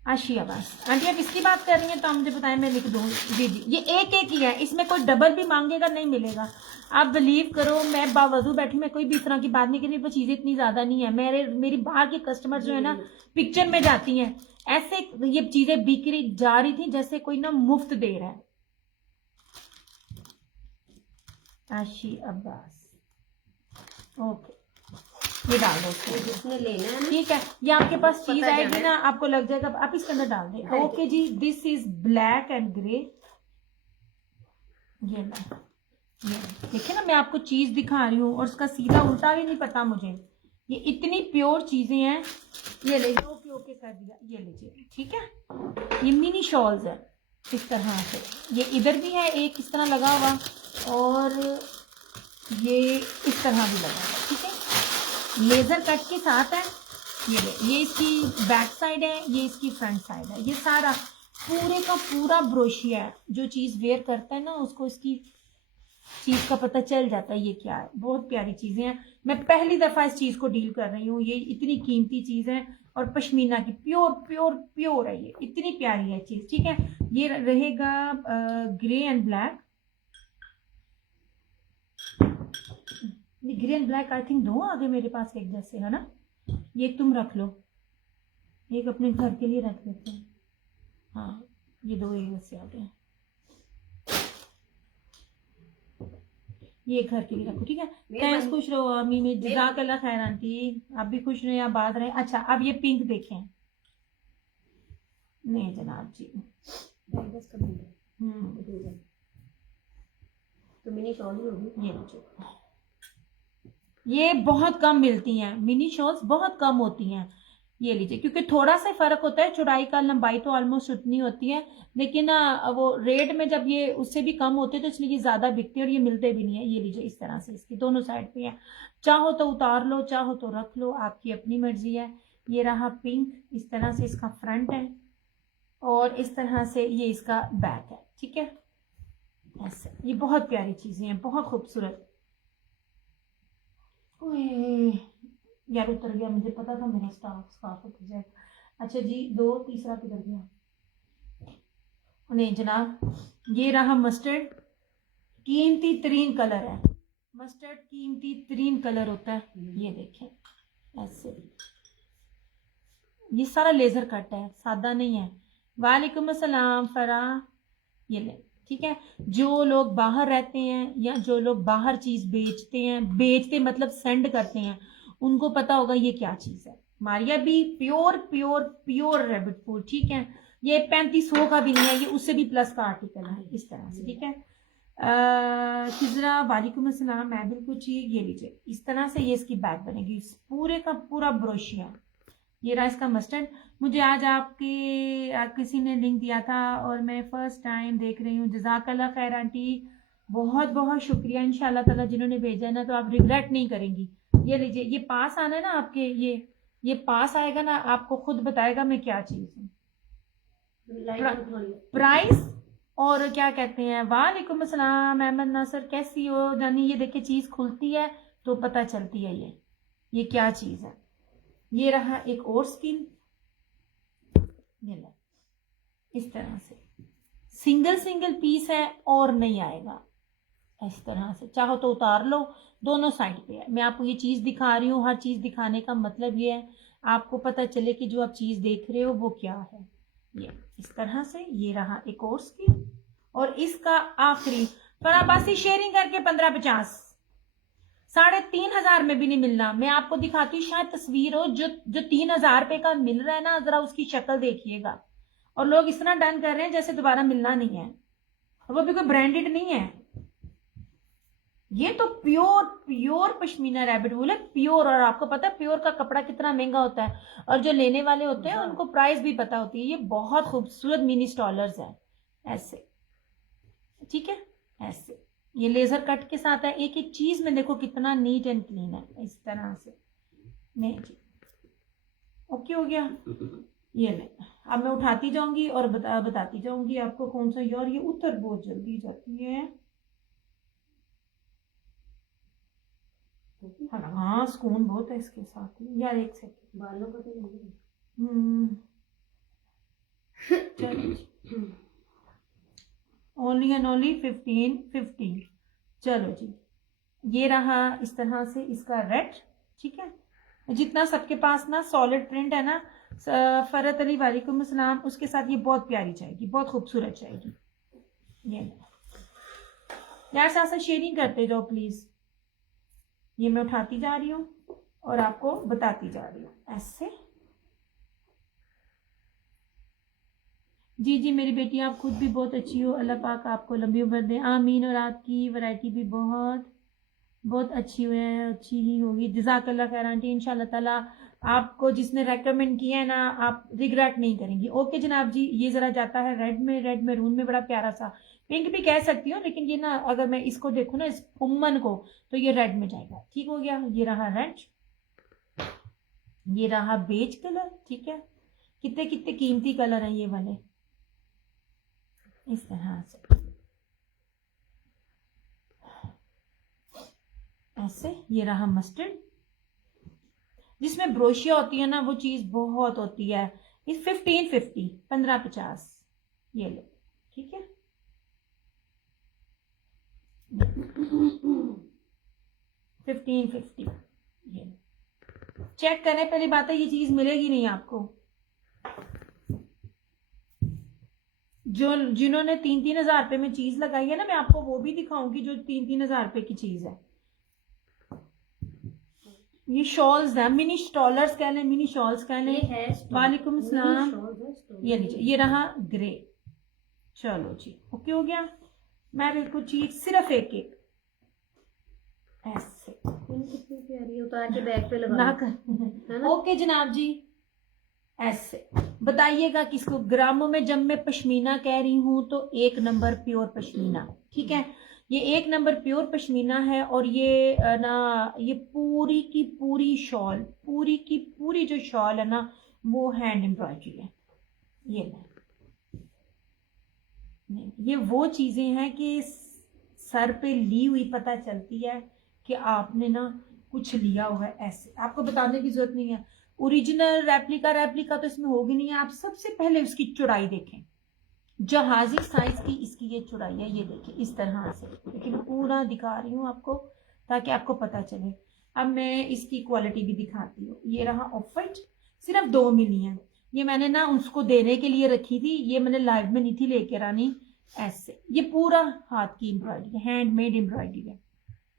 आशिया बस आंटी आप इसकी बात कर रही हैं तो आप मुझे बताएं, मैं लिख दूँ। जी जी, ये एक एक ही है, इसमें कोई डबल भी मांगेगा नहीं मिलेगा। आप बिलीव करो, मैं बावजू बैठी, मैं कोई भी इस तरह की बात नहीं करी, वो चीजें इतनी ज्यादा नहीं है। मेरी बाहर की कस्टमर जो है ना, पिक्चर में जाती हैं, ऐसे ये चीजें बिक्री जा रही थी जैसे कोई ना मुफ्त दे रहा है। आशी अब्बास, ओके, ये डाल दो जिसने लेना है। ठीक है, ये आपके पास चीज आएगी ना, आपको लग जाएगा, आप इसके अंदर डाल दें। ओके जी, this is black and grey. ये देखिए ना, मैं आपको चीज दिखा रही हूँ और उसका सीधा उल्टा भी नहीं पता मुझे। ये इतनी प्योर चीजें हैं। ये ले, ओके ओके कर दिया, ये लीजिए। ठीक है, ये मिनी शॉल्स है इस तरह से। ये इधर भी है एक इस तरह लगा हुआ, और ये इस तरह भी लगा हुआ। ठीक है, लेजर कट के साथ है। ये इसकी बैक साइड है, ये इसकी फ्रंट साइड है। ये सारा पूरे का पूरा ब्रोशिया है। जो चीज वेयर करता है ना, उसको इसकी चीज का पता चल जाता है ये क्या है। बहुत प्यारी चीजें हैं। मैं पहली दफा इस चीज को डील कर रही हूँ। ये इतनी कीमती चीज है और पश्मीना की प्योर प्योर प्योर है। ये इतनी प्यारी है चीज। ठीक है, ये रहेगा grey and black. Grey and black I think दो आ गए मेरे पास एक जैसे, है ना। ये तुम रख लो, एक अपने घर के लिए रख लेते हैं। हाँ, ये दो एक जैसे आ गए, ये घर के लिए रखो। ठीक है, थैंक्स, खुश रहो अम्मी में, जज़ाकल्लाह खैर आंटी, आप भी खुश रहे, आबाद रहे। अच्छा, अब ये पिंक देखें। नहीं जनाब जी, तो मिनी शॉल ही होगी। ये बहुत कम मिलती हैं, मिनी शॉल्स बहुत कम होती हैं। ये लीजिए, क्योंकि थोड़ा सा फर्क होता है, चौड़ाई का, लंबाई तो ऑलमोस्ट उतनी होती है, लेकिन वो रेट में जब ये उससे भी कम होते हैं तो इसलिए ये ज्यादा बिकते हैं और ये मिलते भी नहीं है। ये लीजिए, इस तरह से इसकी दोनों साइड पे है। चाहो तो उतार लो, चाहो तो रख लो, आपकी अपनी मर्जी है। ये रहा पिंक, इस तरह से इसका फ्रंट है और इस तरह से ये इसका बैक है। ठीक है, ऐसे ये बहुत प्यारी चीजें हैं, बहुत खूबसूरत। यार उतर गया, मुझे पता था मेरा स्कार्फ उतर जाएगा। अच्छा जी, दो तीसरा किधर गया? नहीं जनाब, ये रहा मस्टर्ड। कीमती तरीन कलर है मस्टर्ड, कीमती तरीन कलर होता है। ये देखें ऐसे, ये सारा लेजर कट है, सादा नहीं है। वालेकुम अस्सलाम फरा, ये ले। ठीक है, जो लोग बाहर रहते हैं या जो लोग बाहर चीज बेचते मतलब सेंड करते हैं, उनको पता होगा ये क्या चीज है। मारिया भी pure pure pure rabbit food. ठीक है, ये 3500 का भी नहीं है, ये उससे भी प्लस का आर्टिकल है इस तरह से। ठीक है, खिजरा वालेकुम अस्सलाम, मैं बिल्कुल ठीक। ये लीजिए, इस तरह से ये इसकी बैग बनेगी, पूरे का पूरा ब्रोशिया। ये रहा इसका मस्टर्ड। मुझे आज किसी ने लिंक दिया था और मैं फर्स्ट टाइम देख रही हूँ। जज़ाकल्लाह खैर आंटी, बहुत बहुत शुक्रिया इंशाल्लाह ताला, जिन्होंने भेजा है ना, तो आप रिग्रेट नहीं करेंगी। ये लीजिए, ये पास आना है ना आपके, ये पास आएगा ना, आपको खुद बताएगा मैं क्या चीज हूँ। प्राइस और क्या कहते हैं। वालेकुम अस्सलाम अहमद नासर, कैसी हो जानी। ये देखिए चीज खुलती है तो पता चलती है ये क्या चीज है। ये रहा एक और स्किन, ये लो इस तरह से सिंगल सिंगल पीस है और नहीं आएगा इस तरह से। चाहो तो उतार लो, दोनों साइड पे है। मैं आपको ये चीज दिखा रही हूँ, हर चीज दिखाने का मतलब ये है आपको पता चले कि जो आप चीज देख रहे हो वो क्या है। ये इस तरह से, ये रहा एक और स्किन, और इसका आखिरी फराबासी शेयरिंग करके 1550 3,500 में भी नहीं मिलना। मैं आपको दिखाती हूँ, शायद तस्वीर हो जो 3,000 रुपए का मिल रहा है ना, जरा उसकी शक्ल देखिएगा। और लोग इस तरह डन कर रहे हैं जैसे दोबारा मिलना नहीं है, वो भी कोई ब्रांडेड नहीं है। ये तो प्योर पश्मीना रैबिट वूल है, प्योर। और आपको पता है प्योर का कपड़ा कितना महंगा होता है, और जो लेने वाले होते हैं उनको प्राइस भी पता होती है। ये बहुत खूबसूरत मिनी स्टॉलर्स है ऐसे, ठीक है ऐसे। ये लेजर कट के साथ है, एक एक चीज में देखो कितना नीट एंड क्लीन है इस तरह से। नहीं जी, ओके हो गया। ये ले, अब मैं उठाती जाऊंगी और बताती जाऊंगी आपको कौन सा। यार ये उतर बहुत जल्दी जाती है। हाँ सुकून बहुत है इसके साथ ही। यार एक सेकंड, बालों को तो नहीं। चलो ओनली एंड ओनली 1550। चलो जी, ये रहा इस तरह से इसका रेड, ठीक है। जितना सबके पास ना सॉलिड प्रिंट है ना, फरत अली वालेकुम अस्सलाम, उसके साथ ये बहुत प्यारी जाएगी, बहुत खूबसूरत जाएगी। ये यार साथ साथ शेयरिंग करते जाओ प्लीज। ये मैं उठाती जा रही हूँ और आपको बताती जा रही हूँ ऐसे। जी जी मेरी बेटी, आप खुद भी बहुत अच्छी हो, अल्लाह पाक आपको लंबी उम्र दे, आमीन। और आपकी वैरायटी भी बहुत बहुत अच्छी हुई है, अच्छी ही होगी। जज़ाकल्लाह खैर आंटी, इंशाल्लाह ताला आपको जिसने रेकमेंड किया है ना, आप रिग्रेट नहीं करेंगी। ओके जनाब जी, ये जरा जाता है रेड में, रेड मैरून में, बड़ा प्यारा सा। पिंक भी कह सकती हूँ, लेकिन ये ना अगर मैं इसको देखूँ ना, इस फुम्मन को, तो ये रेड में जाएगा। ठीक हो गया, ये रहा रेड, ये रहा बेज कलर, ठीक है। कितने कितने कीमती कलर हैं ये वाले, इस तरह से ऐसे। ये रहा मस्टर्ड, जिसमें ब्रोशिया होती है ना, वो चीज बहुत होती है। इस 1550 1550 ये लो, ठीक है। 1550 ये चेक करें। पहली बात है ये चीज मिलेगी नहीं आपको। जो जिन्होंने 3,000 रुपए में चीज लगाई है ना, मैं आपको वो भी दिखाऊंगी जो 3,000 रुपए की चीज है। ये शॉल्स है, मिनी स्टॉलर्स कह लें, मिनी शॉल्स कह लें। वालेकुम सलाम। ये लीजिए, ये रहा ग्रे। चलो जी, ओके हो गया। मैं बिल्कुल चीज सिर्फ एक एक ऐसे कितनी प्यारी उतार के बैग पे लगा कर। ओके जनाब जी, ऐसे बताइएगा किसको। ग्रामों में जब मैं पश्मीना कह रही हूं तो 1 नंबर प्योर पश्मीना, ठीक है। ये 1 नंबर प्योर पश्मीना है। और ये ना, ये पूरी की पूरी शॉल, पूरी की पूरी जो शॉल है ना, वो हैंड एम्ब्रॉयडरी है। ये नहीं, ये वो चीजें हैं कि सर पे ली हुई पता चलती है कि आपने ना कुछ लिया हुआ है। ऐसे आपको बताने की जरूरत नहीं है। ओरिजिनल रेप्लिका तो इसमें होगी नहीं है। आप सबसे पहले उसकी चौड़ाई देखें, जहाजी साइज की इसकी ये चौड़ाई है। ये देखिए इस तरह से, लेकिन पूरा दिखा रही हूँ आपको ताकि आपको पता चले। अब मैं इसकी क्वालिटी भी दिखाती हूँ। ये रहा ऑफ वाइट, सिर्फ 2 मिली है। ये मैंने ना उसको देने के लिए रखी थी, ये मैंने लाइव में नहीं थी लेकर आनी। ऐसे ये पूरा हाथ की एम्ब्रॉयडरी, हैंडमेड एम्ब्रॉयडरी है।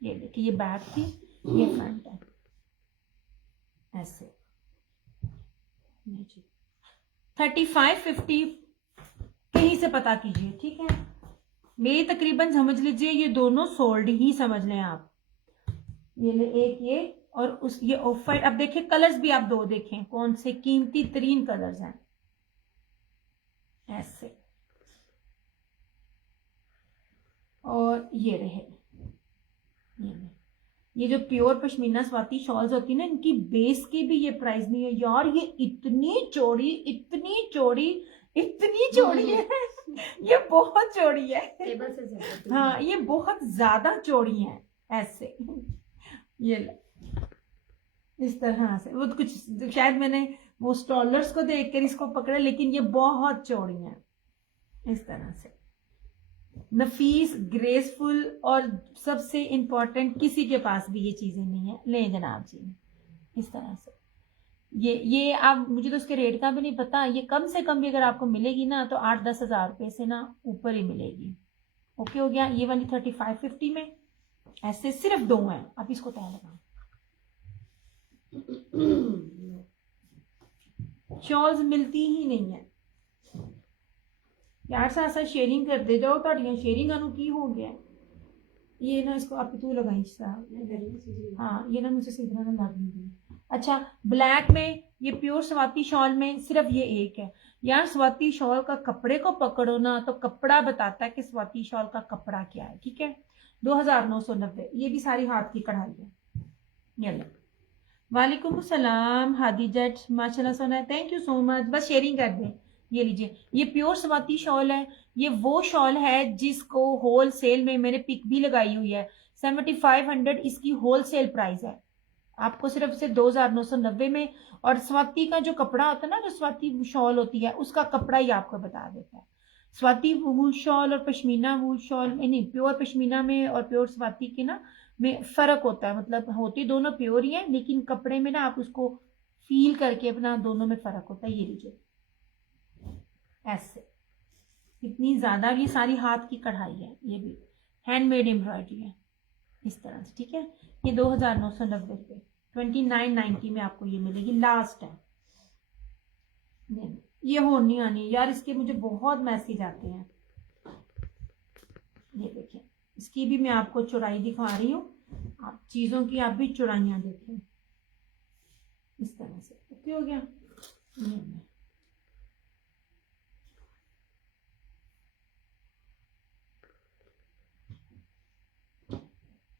ये देखिए, ये बैक थी, ये फ्रंट है ऐसे। 3550 कहीं से पता कीजिए, ठीक है। मेरी तकरीबन समझ लीजिए ये दोनों सोल्ड ही समझ लें आप। ये ले एक ये और उस ये ऑफ वाइट। अब देखिए कलर्स भी आप 2 देखें, कौन से कीमती तरीन कलर्स हैं ऐसे। और ये रहे, ये जो प्योर पश्मीना स्वाति शॉल्स होती है ना, इनकी बेस की भी ये प्राइस नहीं है यार। ये इतनी चौड़ी, इतनी चौड़ी, इतनी चौड़ी है, ये बहुत चौड़ी है। टेबल से ज्यादा। हाँ, ये बहुत ज्यादा चौड़ी है ऐसे। ये लो, इस तरह से। वो कुछ शायद मैंने वो स्टॉलर्स को देखकर इसको पकड़ा, लेकिन ये बहुत चौड़ी है इस तरह से। नफीस, ग्रेसफुल, और सबसे इम्पोर्टेंट किसी के पास भी ये चीजें नहीं है। ले जनाब जी, इस तरह से। ये आप, मुझे तो उसके रेट का भी नहीं पता। ये कम से कम भी अगर आपको मिलेगी ना तो 8-10 हज़ार रुपये से ना ऊपर ही मिलेगी। ओके हो गया। ये वाली 3550 में ऐसे सिर्फ 2 हैं। आप इसको तय लगाओ। शॉल्स मिलती ही नहीं है यार। साथ शेयरिंग कर दे जाओ, ਤੁਹਾਡੀਆਂ शेयरिंग ਨੂੰ की हो गया। ये ना इसको आप तू लगाई साहब। हाँ, ये ना मुझे सही तरह लग नहीं रही। अच्छा, ब्लैक में ये प्योर स्वाति शॉल में सिर्फ ये एक है यार। स्वाति शॉल का कपड़े को पकड़ो ना तो कपड़ा बताता है कि स्वाति शॉल का कपड़ा क्या है। ठीक है, 2990। ये भी सारी हाथ की कढ़ाई है। ये लो। वालेकुम सलाम हादी जट, माशाल्लाह सोना, थैंक यू सो मच। बस शेयरिंग कर दें। ये लीजिए, ये प्योर स्वाति शॉल है। ये वो शॉल है जिसको होल सेल में मैंने पिक भी लगाई हुई है। 7500 इसकी होल सेल प्राइस है। आपको सिर्फ से 2990 में। और स्वाति का जो कपड़ा होता है ना, जो स्वाति शॉल होती है, उसका कपड़ा ही आपको बता देता है। स्वाति वूल शॉल और पश्मीना वूल शॉल, नहीं, प्योर पश्मीना में और प्योर स्वाति के ना में फर्क होता है। मतलब होती दोनों प्योर ही है, लेकिन कपड़े में ना आप उसको फील करके अपना दोनों में फर्क होता है। ये लीजिए ऐसे, इतनी ज्यादा। ये सारी हाथ की कढ़ाई है, ये भी हैंडमेड एम्ब्रॉयडरी है इस तरह से। ठीक है, ये 2990 रुपये, 2990 में आपको ये मिलेगी। लास्ट है ये। हो नहीं आनी यार, इसके मुझे बहुत मैसेज आते हैं। ये देखिए, इसकी भी मैं आपको चौड़ाई दिखा रही हूँ। आप चीजों की आप भी चौड़ाइयाँ देखें इस तरह से। ओके हो गया।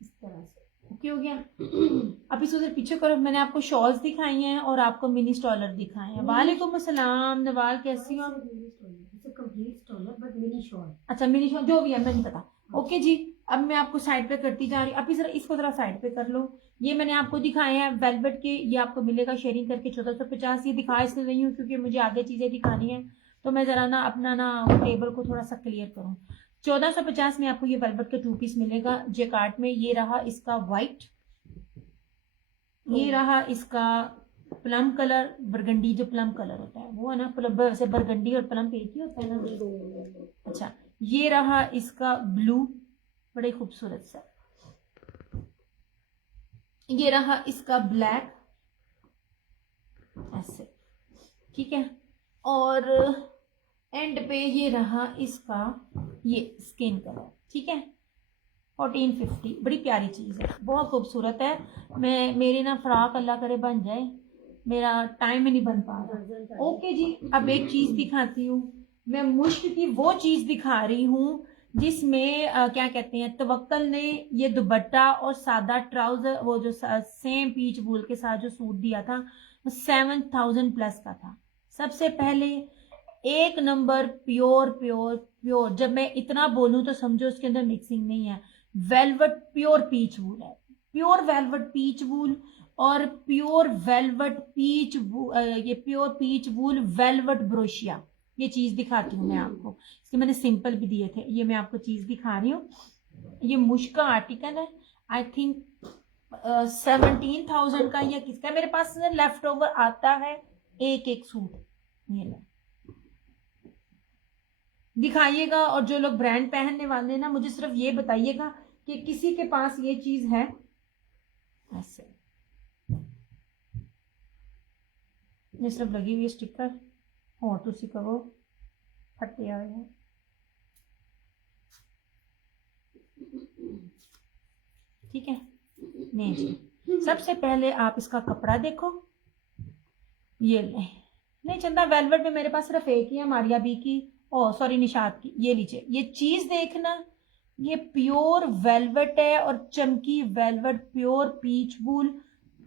इस तरह से ओके हो गया। अब इस उधर पीछे करो। मैंने आपको शॉल्स दिखाई हैं और आपको मिनी स्टॉलर दिखाए हैं। वालेकुम अस्सलाम नवाल, कैसी हो? कंप्लीट स्टॉलर बट मिनी शॉल। अच्छा, मिनी शॉल जो भी है, मैं नहीं पता। ओके जी, अब मैं आपको साइड पे करती जा रही हूँ। अब इसको जरा साइड पे कर लो। ये मैंने आपको दिखाए हैं वेलवेट के। ये आपको मिलेगा शेयरिंग करके 1450। ये दिखा इसलिए रही हूँ क्योंकि मुझे आगे चीजें दिखानी है, तो मैं जरा ना अपना ना टेबल को थोड़ा सा क्लियर करूँ। 1450 में आपको ये वेलवेट के 2 पीस मिलेगा जेकार्ड में। ये रहा इसका व्हाइट, ये रहा इसका प्लम कलर, बरगंडी जो प्लम कलर होता है वो है ना, प्लम वैसे बरगंडी और प्लम एक ही होता है ना। अच्छा, ये रहा इसका ब्लू, बड़े खूबसूरत सा। ये रहा इसका ब्लैक ऐसे। ठीक है, और एंड पे ये रहा इसका ये स्किन कलर। ठीक है, 1450। बड़ी प्यारी चीज है, बहुत खूबसूरत है। मेरी ना फ्रॉक अल्लाह करे बन जाए, मेरा टाइम में नहीं बन पा रहा। ओके जी, अब एक चीज दिखाती हूँ मैं। मुश्क की वो चीज दिखा रही हूँ जिसमें क्या कहते हैं, तवक्कल ने ये दुपट्टा और सादा ट्राउजर, वो जो सेम पीच वूल के साथ जो सूट दिया था, वो 7000 प्लस का था। सबसे पहले एक नंबर प्योर प्योर प्योर। जब मैं इतना बोलूं तो समझो उसके अंदर मिक्सिंग नहीं है। वेलवेट प्योर पीच वूल है, प्योर वेलवेट पीच वूल और प्योर वेलवेट पीच, ये प्योर पीच वूल वेलवेट ब्रोशिया। ये चीज दिखाती हूँ मैं आपको। इसके मैंने सिंपल भी दिए थे, ये मैं आपको चीज दिखा रही हूँ। ये मुश्क का आर्टिकल है, आई थिंक 17,000 का या किसका। मेरे पास लेफ्ट ओवर आता है एक एक सूट। ये लो, दिखाइएगा। और जो लोग ब्रांड पहनने वाले हैं ना, मुझे सिर्फ ये बताइएगा कि किसी के पास ये चीज है ऐसे। ये सिर्फ लगी हुई स्टिकर और तुसी कहो फटे आए हैं। ठीक है, नहीं जी, सबसे पहले आप इसका कपड़ा देखो। ये नहीं चंदा, वेलवेट में मेरे पास सिर्फ एक ही है, मारिया बी की, ओ सॉरी निशात की। ये लीजिए, ये चीज देखना, ये प्योर वेलवेट है और चमकी वेलवेट, प्योर पीच वूल।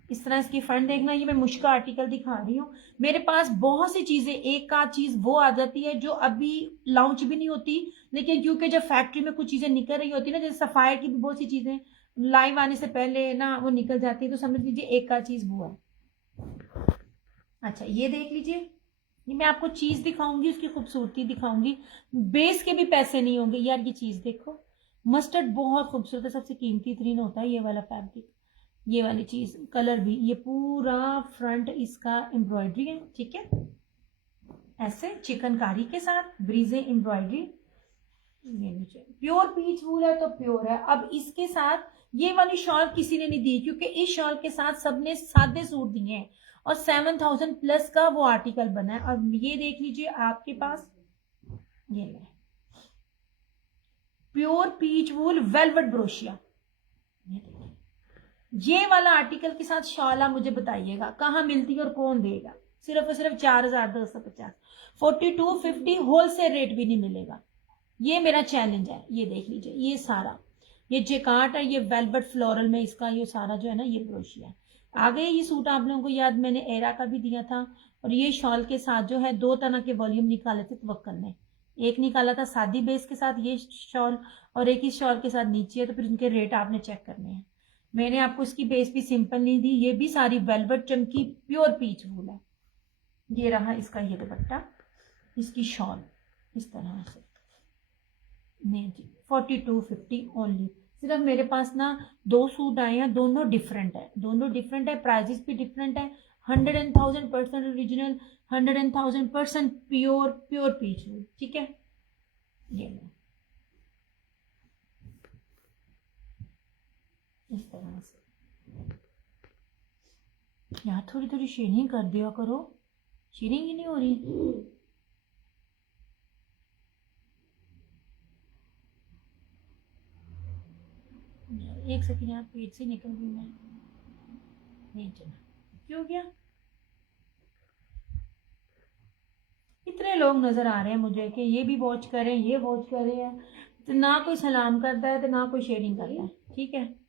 इस तरह इसकी फ्रंट देखना, ये मैं मुश्का आर्टिकल दिखा रही हूँ। मेरे पास बहुत सी चीजें, एक आध चीज वो आ जाती है जो अभी लॉन्च भी नहीं होती, लेकिन क्योंकि जब फैक्ट्री में कुछ चीजें निकल रही होती है ना, जैसे सफायर की भी बहुत सी चीजें लाइव आने से पहले ना वो निकल जाती है, तो समझ लीजिए एक आध चीज वो है। अच्छा ये देख लीजिए, ये मैं आपको चीज दिखाऊंगी, उसकी खूबसूरती दिखाऊंगी, बेस के भी पैसे नहीं होंगे यार। ये चीज देखो, मस्टर्ड बहुत खूबसूरत है, सबसे कीमती तरीन होता है ये वाला फैब्रिक। ये वाली चीज कलर भी, ये पूरा फ्रंट इसका एम्ब्रॉयडरी है, ठीक है, ऐसे चिकनकारी के साथ ब्रीजे एम्ब्रॉयडरी। ये नीचे प्योर पीच वूल है तो प्योर है। अब इसके साथ ये वाली शॉल किसी ने नहीं दी, क्योंकि इस शॉल के साथ सबने सादे सूट दिए हैं और 7000 प्लस का वो आर्टिकल बना है। अब ये देख लीजिए आपके पास, ये ले प्योर पीच वूल वेलवेट ब्रोशिया, ये देखिए, ये वाला आर्टिकल के साथ शॉल आप मुझे बताइएगा कहाँ मिलती है और कौन देगा। सिर्फ और सिर्फ 4250, 4250 होलसेल रेट भी नहीं मिलेगा। ये मेरा चैलेंज है। ये देख लीजिए, ये सारा ये जेकार्ट है, ये वेलवेट फ्लोरल में इसका ये सारा जो है ना ये ब्रोशिया है। आगे ये सूट आप लोगों को याद, मैंने एरा का भी दिया था। और ये शॉल के साथ जो है दो तरह के वॉल्यूम निकाले थे तवक्कल ने। एक निकाला था सादी बेस के साथ ये शॉल, और एक इस शॉल के साथ नीचे है, तो फिर इनके रेट आपने चेक करने हैं। मैंने आपको इसकी बेस भी सिंपल नहीं दी, ये भी सारी वेलवेट चमकी प्योर पीच वूल है। ये रहा इसका ये दुपट्टा, इसकी शॉल इस तरह से। नहीं जी, 4250 ओनली। सिर्फ मेरे पास ना दो सूट आए हैं, दोनों डिफरेंट है, दोनों डिफरेंट है, प्राइजेस भी डिफरेंट है। 100,000% ओरिजिनल, 100,000% प्योर प्योर पीच वूल, ठीक है। ये लो इस तरह से, यार थोड़ी थोड़ी शेडिंग कर दिया करो, शेडिंग ही नहीं हो रही। एक सेकंड यार, पेट से निकल गई मैं, नहीं चला, क्यों गया। इतने लोग नजर आ रहे हैं मुझे कि ये भी वॉच करें, ये वॉच कर रहे हैं, तो ना कोई सलाम करता है तो ना कोई शेयरिंग करता है, ठीक है।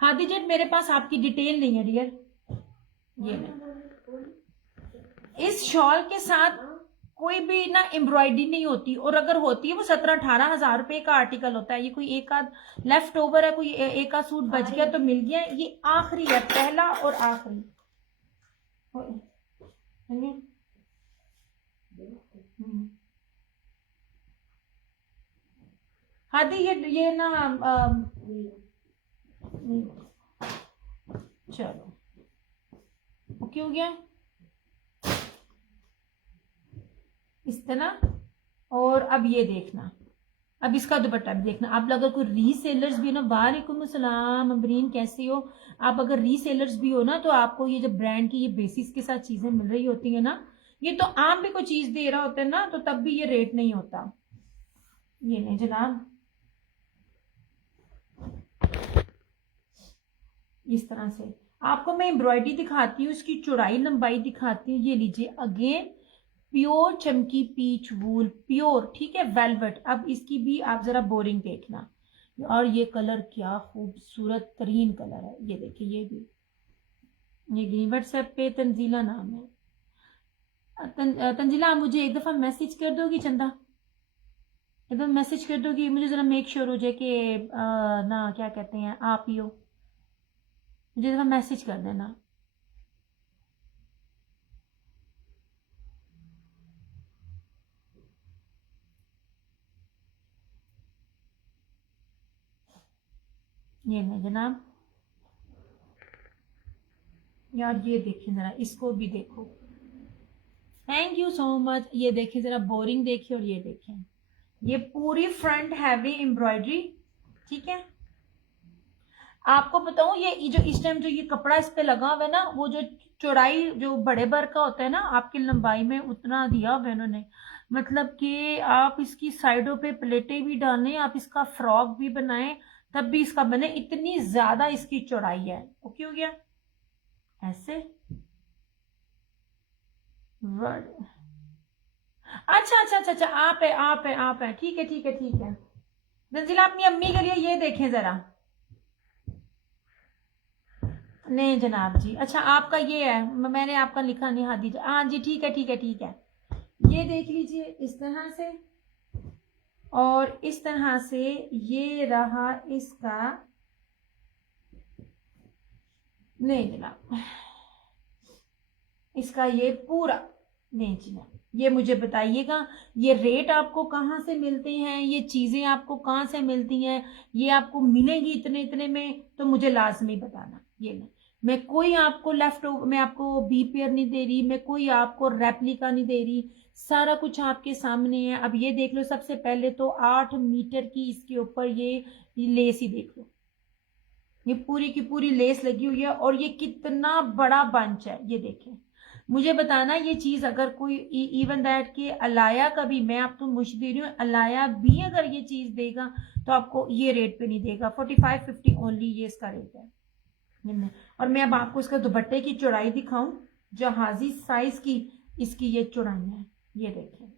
हादी जेट मेरे पास आपकी डिटेल नहीं है डियर। ये इस शॉल के साथ कोई भी ना एम्ब्रॉयडरी नहीं होती, और अगर होती है वो 17-18 हजार रुपए का आर्टिकल होता है। ये कोई एक आध लेफ्ट ओवर है, कोई एक आध सूट बच गया तो मिल गया, ये आखिरी है, पहला और आखिरी। हादी ये ना चलो ओके हो गया इस तरह। और अब ये देखना, अब इसका दुपट्टा भी देखना। आप अगर कोई रीसेलर्स भी हो ना, वालेकुम अस्सलाम अमरीन कैसी हो आप, अगर रीसेलर्स भी हो ना, तो आपको ये जब ब्रांड की ये बेसिस के साथ चीजें मिल रही होती है ना, ये तो आप भी कोई चीज दे रहा होता है ना, तो तब भी ये रेट नहीं होता। ये नहीं जनाब, इस तरह से आपको मैं एम्ब्रॉयडरी दिखाती हूँ, इसकी चौड़ाई लंबाई दिखाती हूँ। ये लीजिए अगेन प्योर चमकी पीच वूल, प्योर, ठीक है, वेलवेट। अब इसकी भी आप जरा बोरिंग देखना, और ये कलर क्या खूबसूरत तरीन कलर है। ये देखिए, ये भी ये ग्रीन व्हाट्सएप पे तंजीला नाम है। तंजीला आप मुझे एक दफा मैसेज कर दोगी, चंदा एकदम मैसेज कर दोगी, मुझे जरा मेक श्योर हो जाए कि ना क्या कहते हैं आप ही हो, मुझे जरा मैसेज कर देना। ये नहीं जनाब, यार ये देखिए जरा, इसको भी देखो, थैंक यू सो मच। ये देखिए जरा बोरिंग देखिए, और ये देखें, ये पूरी फ्रंट हैवी एम्ब्रॉयडरी, ठीक है। आपको बताऊं, ये जो इस टाइम जो ये कपड़ा इस पे लगा हुआ है ना, वो जो चौड़ाई जो बड़े बर का होता है ना, आपकी लंबाई में उतना दिया हुआ है उन्होंने। मतलब कि आप इसकी साइडों पे प्लेटें भी डालें, आप इसका फ्रॉक भी बनाएं, तब भी इसका बने, इतनी ज्यादा इसकी चौड़ाई है। ओके हो गया ऐसे अच्छा अच्छा अच्छा अच्छा, आप है, ठीक है ठीक है ठीक है। तंजीला अपनी अम्मी के लिए ये देखें जरा। नहीं जनाब जी, अच्छा आपका ये है, मैंने आपका लिखा नहीं, हाँ दीजिए, हाँ जी ठीक है ठीक है ठीक है। ये देख लीजिए इस तरह से, और इस तरह से ये रहा इसका। नहीं जनाब, इसका ये पूरा, नहीं जी ना, ये मुझे बताइएगा, ये रेट आपको कहाँ से मिलते हैं, ये चीजें आपको कहाँ से मिलती हैं, ये आपको मिलेंगी इतने इतने में, तो मुझे लाजमी बताना। ये नहीं, मैं कोई आपको मैं आपको बी पेयर नहीं दे रही, मैं कोई आपको रेप्लिका नहीं दे रही, सारा कुछ आपके सामने है। अब ये देख लो, सबसे पहले तो 8 मीटर की इसके ऊपर ये लेस ही देख लो, ये पूरी की पूरी लेस लगी हुई है, और ये कितना बड़ा बंच है, ये देखें। मुझे बताना ये चीज अगर कोई, इवन दैट कि अलाया का भी, मैं आपको मुझ दे रही हूँ, अलाया भी अगर ये चीज देगा तो आपको ये रेट पे नहीं देगा। 45-50 ओनली ये इसका रेट है। और मैं अब आपको इसका दुपट्टे की चौड़ाई दिखाऊं, जहाजी साइज की इसकी ये चौड़ाई है, ये देखें।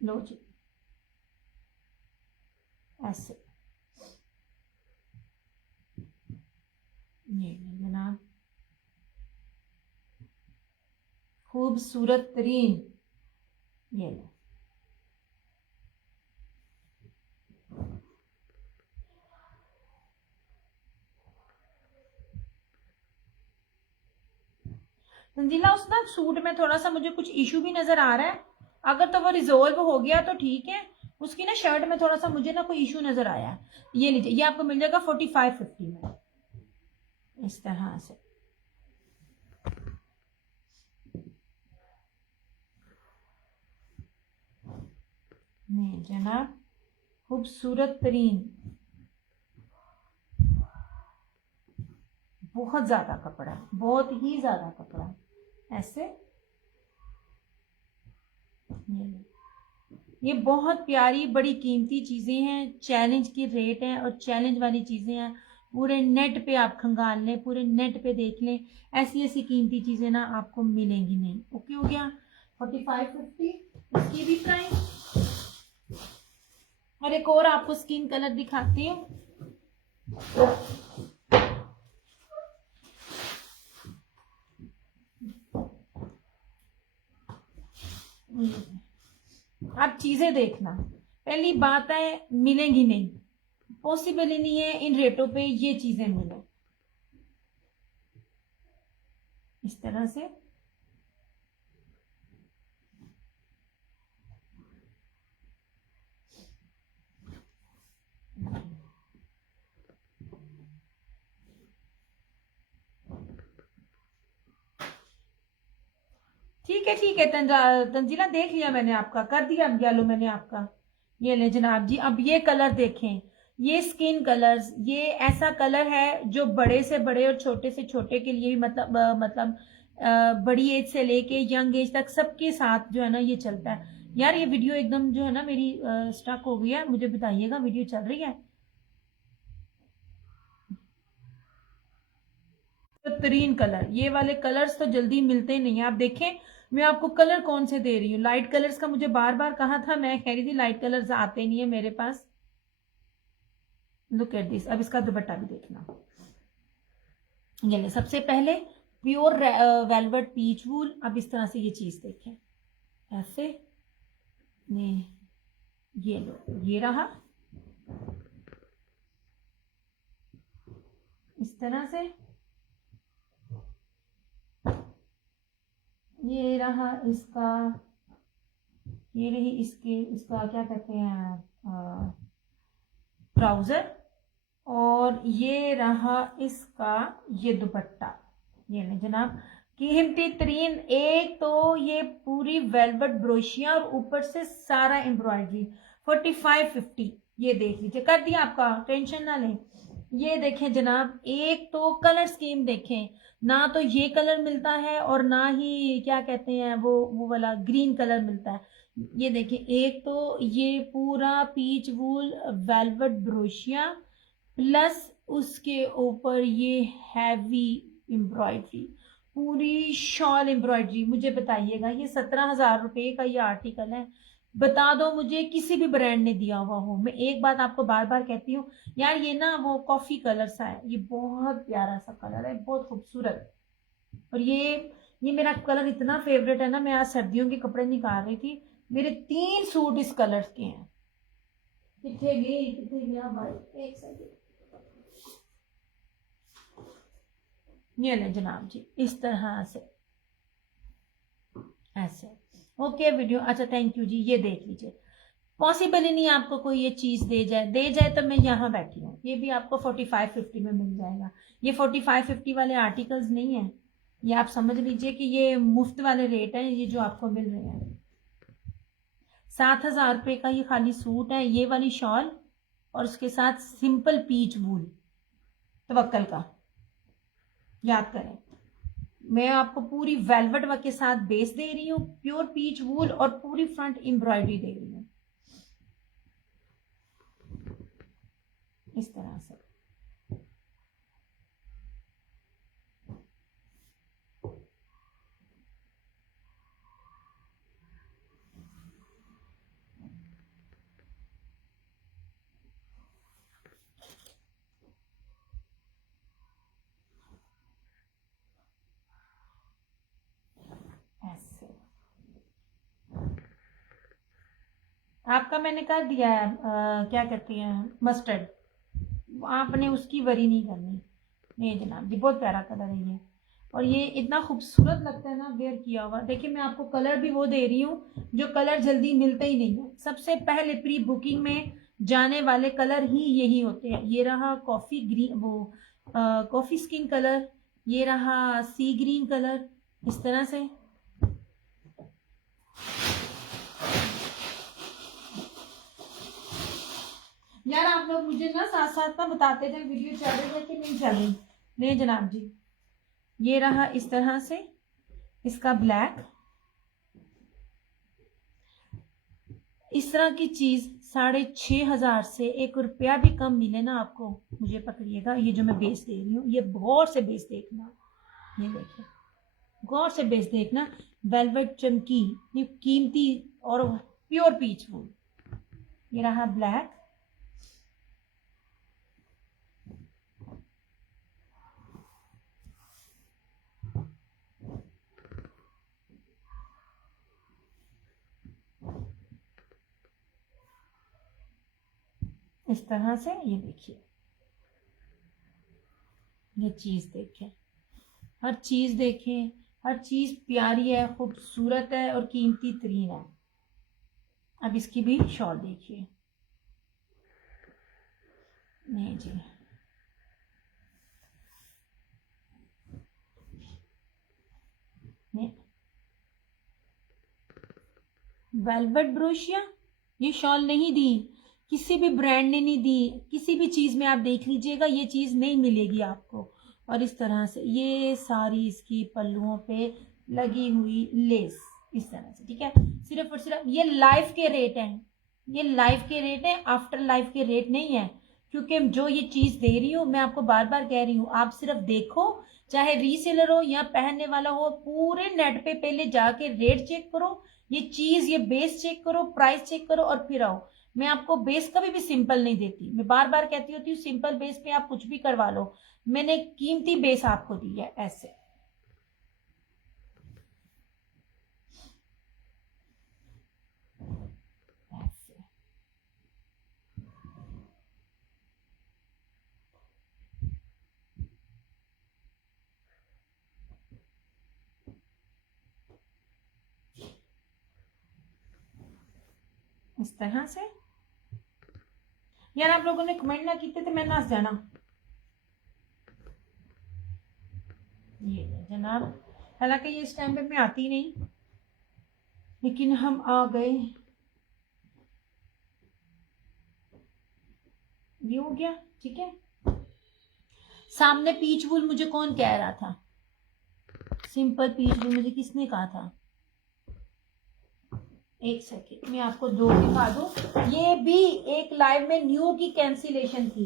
लो जी, ऐसे, ये जनाब, खूबसूरत तरीन, ये लो। संजीला उस ना सूट में थोड़ा सा मुझे कुछ इशू भी नजर आ रहा है, अगर तो वो रिजोल्व हो गया तो ठीक है। उसकी ना शर्ट में थोड़ा सा मुझे ना कोई इशू नजर आया है। ये लीजिए, ये आपको मिल जाएगा 45-50 में, इस तरह से। नहीं जनाब, खूबसूरत तरीन, बहुत ज्यादा कपड़ा, बहुत ही ज्यादा कपड़ा, ऐसे। ये बहुत प्यारी बड़ी कीमती चीजें हैं, चैलेंज की रेट है और चैलेंज वाली चीजें हैं। पूरे नेट पे आप खंगाल लें, पूरे नेट पे देख लें, ऐसी ऐसी कीमती चीजें ना आपको मिलेंगी नहीं। ओके हो गया, 45-50 इसकी भी प्राइस। और एक और आपको स्किन कलर दिखाती हूँ। आप चीजें देखना, पहली बात है मिलेंगी नहीं, पॉसिबल ही नहीं है इन रेटों पे ये चीजें मिले, इस तरह से। ठीक है ठीक है, तंजीला देख लिया मैंने आपका, कर दिया अब येलो मैंने आपका। ये ले जनाब जी, अब ये कलर देखें, ये स्किन कलर्स, ये ऐसा कलर है जो बड़े से बड़े और छोटे से छोटे के लिए भी, बड़ी एज से लेके यंग एज तक सबके साथ जो है ना ये चलता है। यार ये वीडियो एकदम जो है ना मेरी स्टक हो गई है, मुझे बताइएगा वीडियो चल रही है। बेहतरीन कलर, ये वाले कलर्स तो जल्दी मिलते नहीं है। आप देखें मैं आपको कलर कौन से दे रही हूँ, लाइट कलर्स का मुझे बार बार कहा था, मैं कह रही थी लाइट कलर्स आते नहीं है मेरे पास। लुक एट दिस, अब इसका दुपट्टा भी देखना। ये ले, सबसे पहले प्योर वेलवेट पीच वूल। अब इस तरह से ये चीज देखें, ऐसे ने, ये लो, ये रहा इस तरह से, ये रहा इसका, ये रही इसके, इसका क्या कहते हैं, ट्राउजर, और ये रहा इसका ये दुपट्टा। ये ले जनाब, कीमती तरीन। एक तो ये पूरी वेलवेट ब्रोशिया और ऊपर से सारा एम्ब्रॉयडरी, 45-50। ये देख लीजिए, कर दिया आपका, टेंशन ना लें। ये देखें जनाब, एक तो कलर स्कीम देखें, ना तो ये कलर मिलता है और ना ही क्या कहते हैं वो वाला ग्रीन कलर मिलता है। ये देखिए, एक तो ये पूरा पीच वूल वेलवेट ब्रोशिया, प्लस उसके ऊपर ये हैवी एम्ब्रॉयडरी, पूरी शॉल एम्ब्रॉयडरी। मुझे बताइएगा, ये 17,000 रुपए का ये आर्टिकल है। बता दो मुझे किसी भी ब्रांड ने दिया हुआ हो। मैं एक बात आपको बार बार कहती हूँ यार, ये ना वो कॉफी कलर सा है, ये बहुत प्यारा सा कलर है, बहुत खूबसूरत। और ये मेरा कलर इतना फेवरेट है ना, मैं आज सर्दियों के कपड़े निकाल रही थी, मेरे 3 सूट इस कलर के हैं। कितने गया भाई, एक सेकंड। ये ले जनाब जी, इस तरह से ऐसे। ओके वीडियो, अच्छा थैंक यू जी। ये देख लीजिए, पॉसिबल ही नहीं आपको कोई ये चीज दे जाए तो मैं यहाँ बैठी हूँ। ये भी आपको 45-50 में मिल जाएगा। ये 45-50 वाले आर्टिकल्स नहीं है, ये आप समझ लीजिए कि ये मुफ्त वाले रेट है, ये जो आपको मिल रहे हैं। 7,000 रुपये का ये खाली सूट है, ये वाली शॉल और उसके साथ सिंपल पीच वूल तवक्कल का। याद करें, मैं आपको पूरी वेलवेट वर्क के साथ बेस दे रही हूँ, प्योर पीच वूल, और पूरी फ्रंट एम्ब्रॉयडरी दे रही हूँ इस तरह से। ऐसे आपका मैंने कर दिया है क्या कहती हैं, मस्टर्ड। आपने उसकी वरी नहीं करनी। नहीं जनाब जी, बहुत प्यारा कलर है ये, और ये इतना खूबसूरत लगता है ना वेयर किया हुआ। देखिए मैं आपको कलर भी वो दे रही हूँ जो कलर जल्दी मिलते ही नहीं है। सबसे पहले प्री बुकिंग में जाने वाले कलर ही यही होते हैं। ये रहा कॉफी ग्रीन, वो कॉफी स्किन कलर, ये रहा सी ग्रीन कलर, इस तरह से। यार आप लोग मुझे ना साथ साथ ना बताते जाए वीडियो चल रही है कि नहीं चल रही। नहीं जनाब जी, ये रहा इस तरह से इसका ब्लैक। इस तरह की चीज 6,500 से 1 रुपया भी कम मिले ना आपको, मुझे पकड़िएगा। ये जो मैं बेस दे रही हूँ, ये गौर से बेस देखना, ये देखिए गौर से बेस देखना। वेलवेट चमकी, ये कीमती और प्योर पीच वूल। ये रहा ब्लैक, इस तरह से। ये देखिए, ये चीज देखें, हर चीज देखें, हर चीज प्यारी है, खूबसूरत है और कीमती तरीन है। अब इसकी भी शॉल देखिए। नहीं जी, नहीं वेलवेट ब्रोशिया, ये शॉल नहीं दी, किसी भी ब्रांड ने नहीं दी। किसी भी चीज में आप देख लीजिएगा, ये चीज नहीं मिलेगी आपको। और इस तरह से ये सारी इसकी पल्लुओं पे लगी हुई लेस, इस तरह से। ठीक है, सिर्फ और सिर्फ ये लाइफ के रेट हैं, ये लाइफ के रेट है, आफ्टर लाइफ के रेट नहीं है। क्योंकि जो ये चीज दे रही हूँ, मैं आपको बार बार कह रही हूँ, आप सिर्फ देखो, चाहे रीसेलर हो या पहनने वाला हो, पूरे नेट पे पहले जाके रेट चेक करो, ये चीज, ये बेस चेक करो, प्राइस चेक करो और फिर आओ। मैं आपको बेस कभी भी सिंपल नहीं देती। मैं बार बार कहती होती हूँ सिंपल बेस पे आप कुछ भी करवा लो, मैंने कीमती बेस आपको दी है। ऐसे इस तरह से। यार आप लोगों ने कमेंट ना किए थे, मैं ना जाना। ये जनाब, हालांकि ये इस टाइम पे मैं आती नहीं, लेकिन हम आ गए। ये हो गया, ठीक है। सामने पीच वूल मुझे कौन कह रहा था, सिंपल पीच वूल मुझे किसने कहा था? एक सेकेंड, मैं आपको दो दिखा दूं। ये भी एक लाइव में न्यू की कैंसिलेशन थी।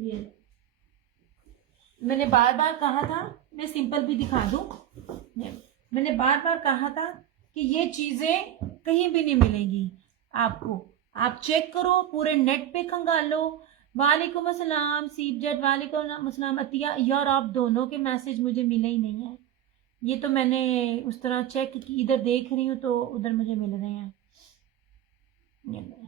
ये मैंने बार बार कहा था मैं सिंपल भी दिखा दूं। मैंने बार बार कहा था कि ये चीजें कहीं भी नहीं मिलेंगी आपको, आप चेक करो, पूरे नेट पे खंगालो। वालेकुम अस्सलाम सीपजेट, वालेकुम अस्सलाम अतिया, यार आप दोनों के मैसेज मुझे मिले ही नहीं है। ये तो मैंने उस तरह चेक की, इधर देख रही हूँ तो उधर मुझे मिल रहे हैं। ये लो।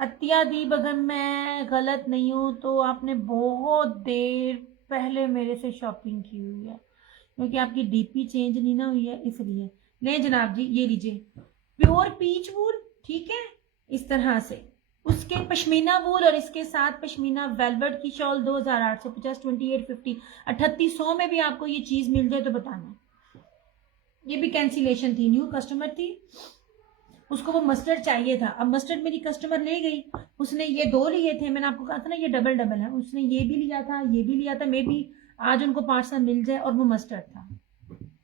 अतिया दीब, अगर मैं गलत नहीं हूँ तो आपने बहुत देर पहले मेरे से शॉपिंग की हुई है, क्योंकि आपकी डीपी चेंज नहीं ना हुई है इसलिए। नहीं जनाब जी, ये लीजिए प्योर पीच वूल, ठीक है, इस तरह से उसके पश्मीना वूल और इसके साथ पश्मीना वेलवेट की शॉल 2850, 2850, 3800 में भी आपको ये चीज मिल जाए तो बताना। ये भी कैंसिलेशन थी, न्यू कस्टमर थी, उसको वो मस्टर्ड चाहिए था। अब मस्टर्ड मेरी कस्टमर ले गई, उसने ये 2 लिए थे, मैंने आपको कहा था ना ये डबल डबल है, उसने ये भी लिया था, ये भी लिया था। मे बी आज उनको पार्सल मिल जाए, और वो मस्टर्ड था।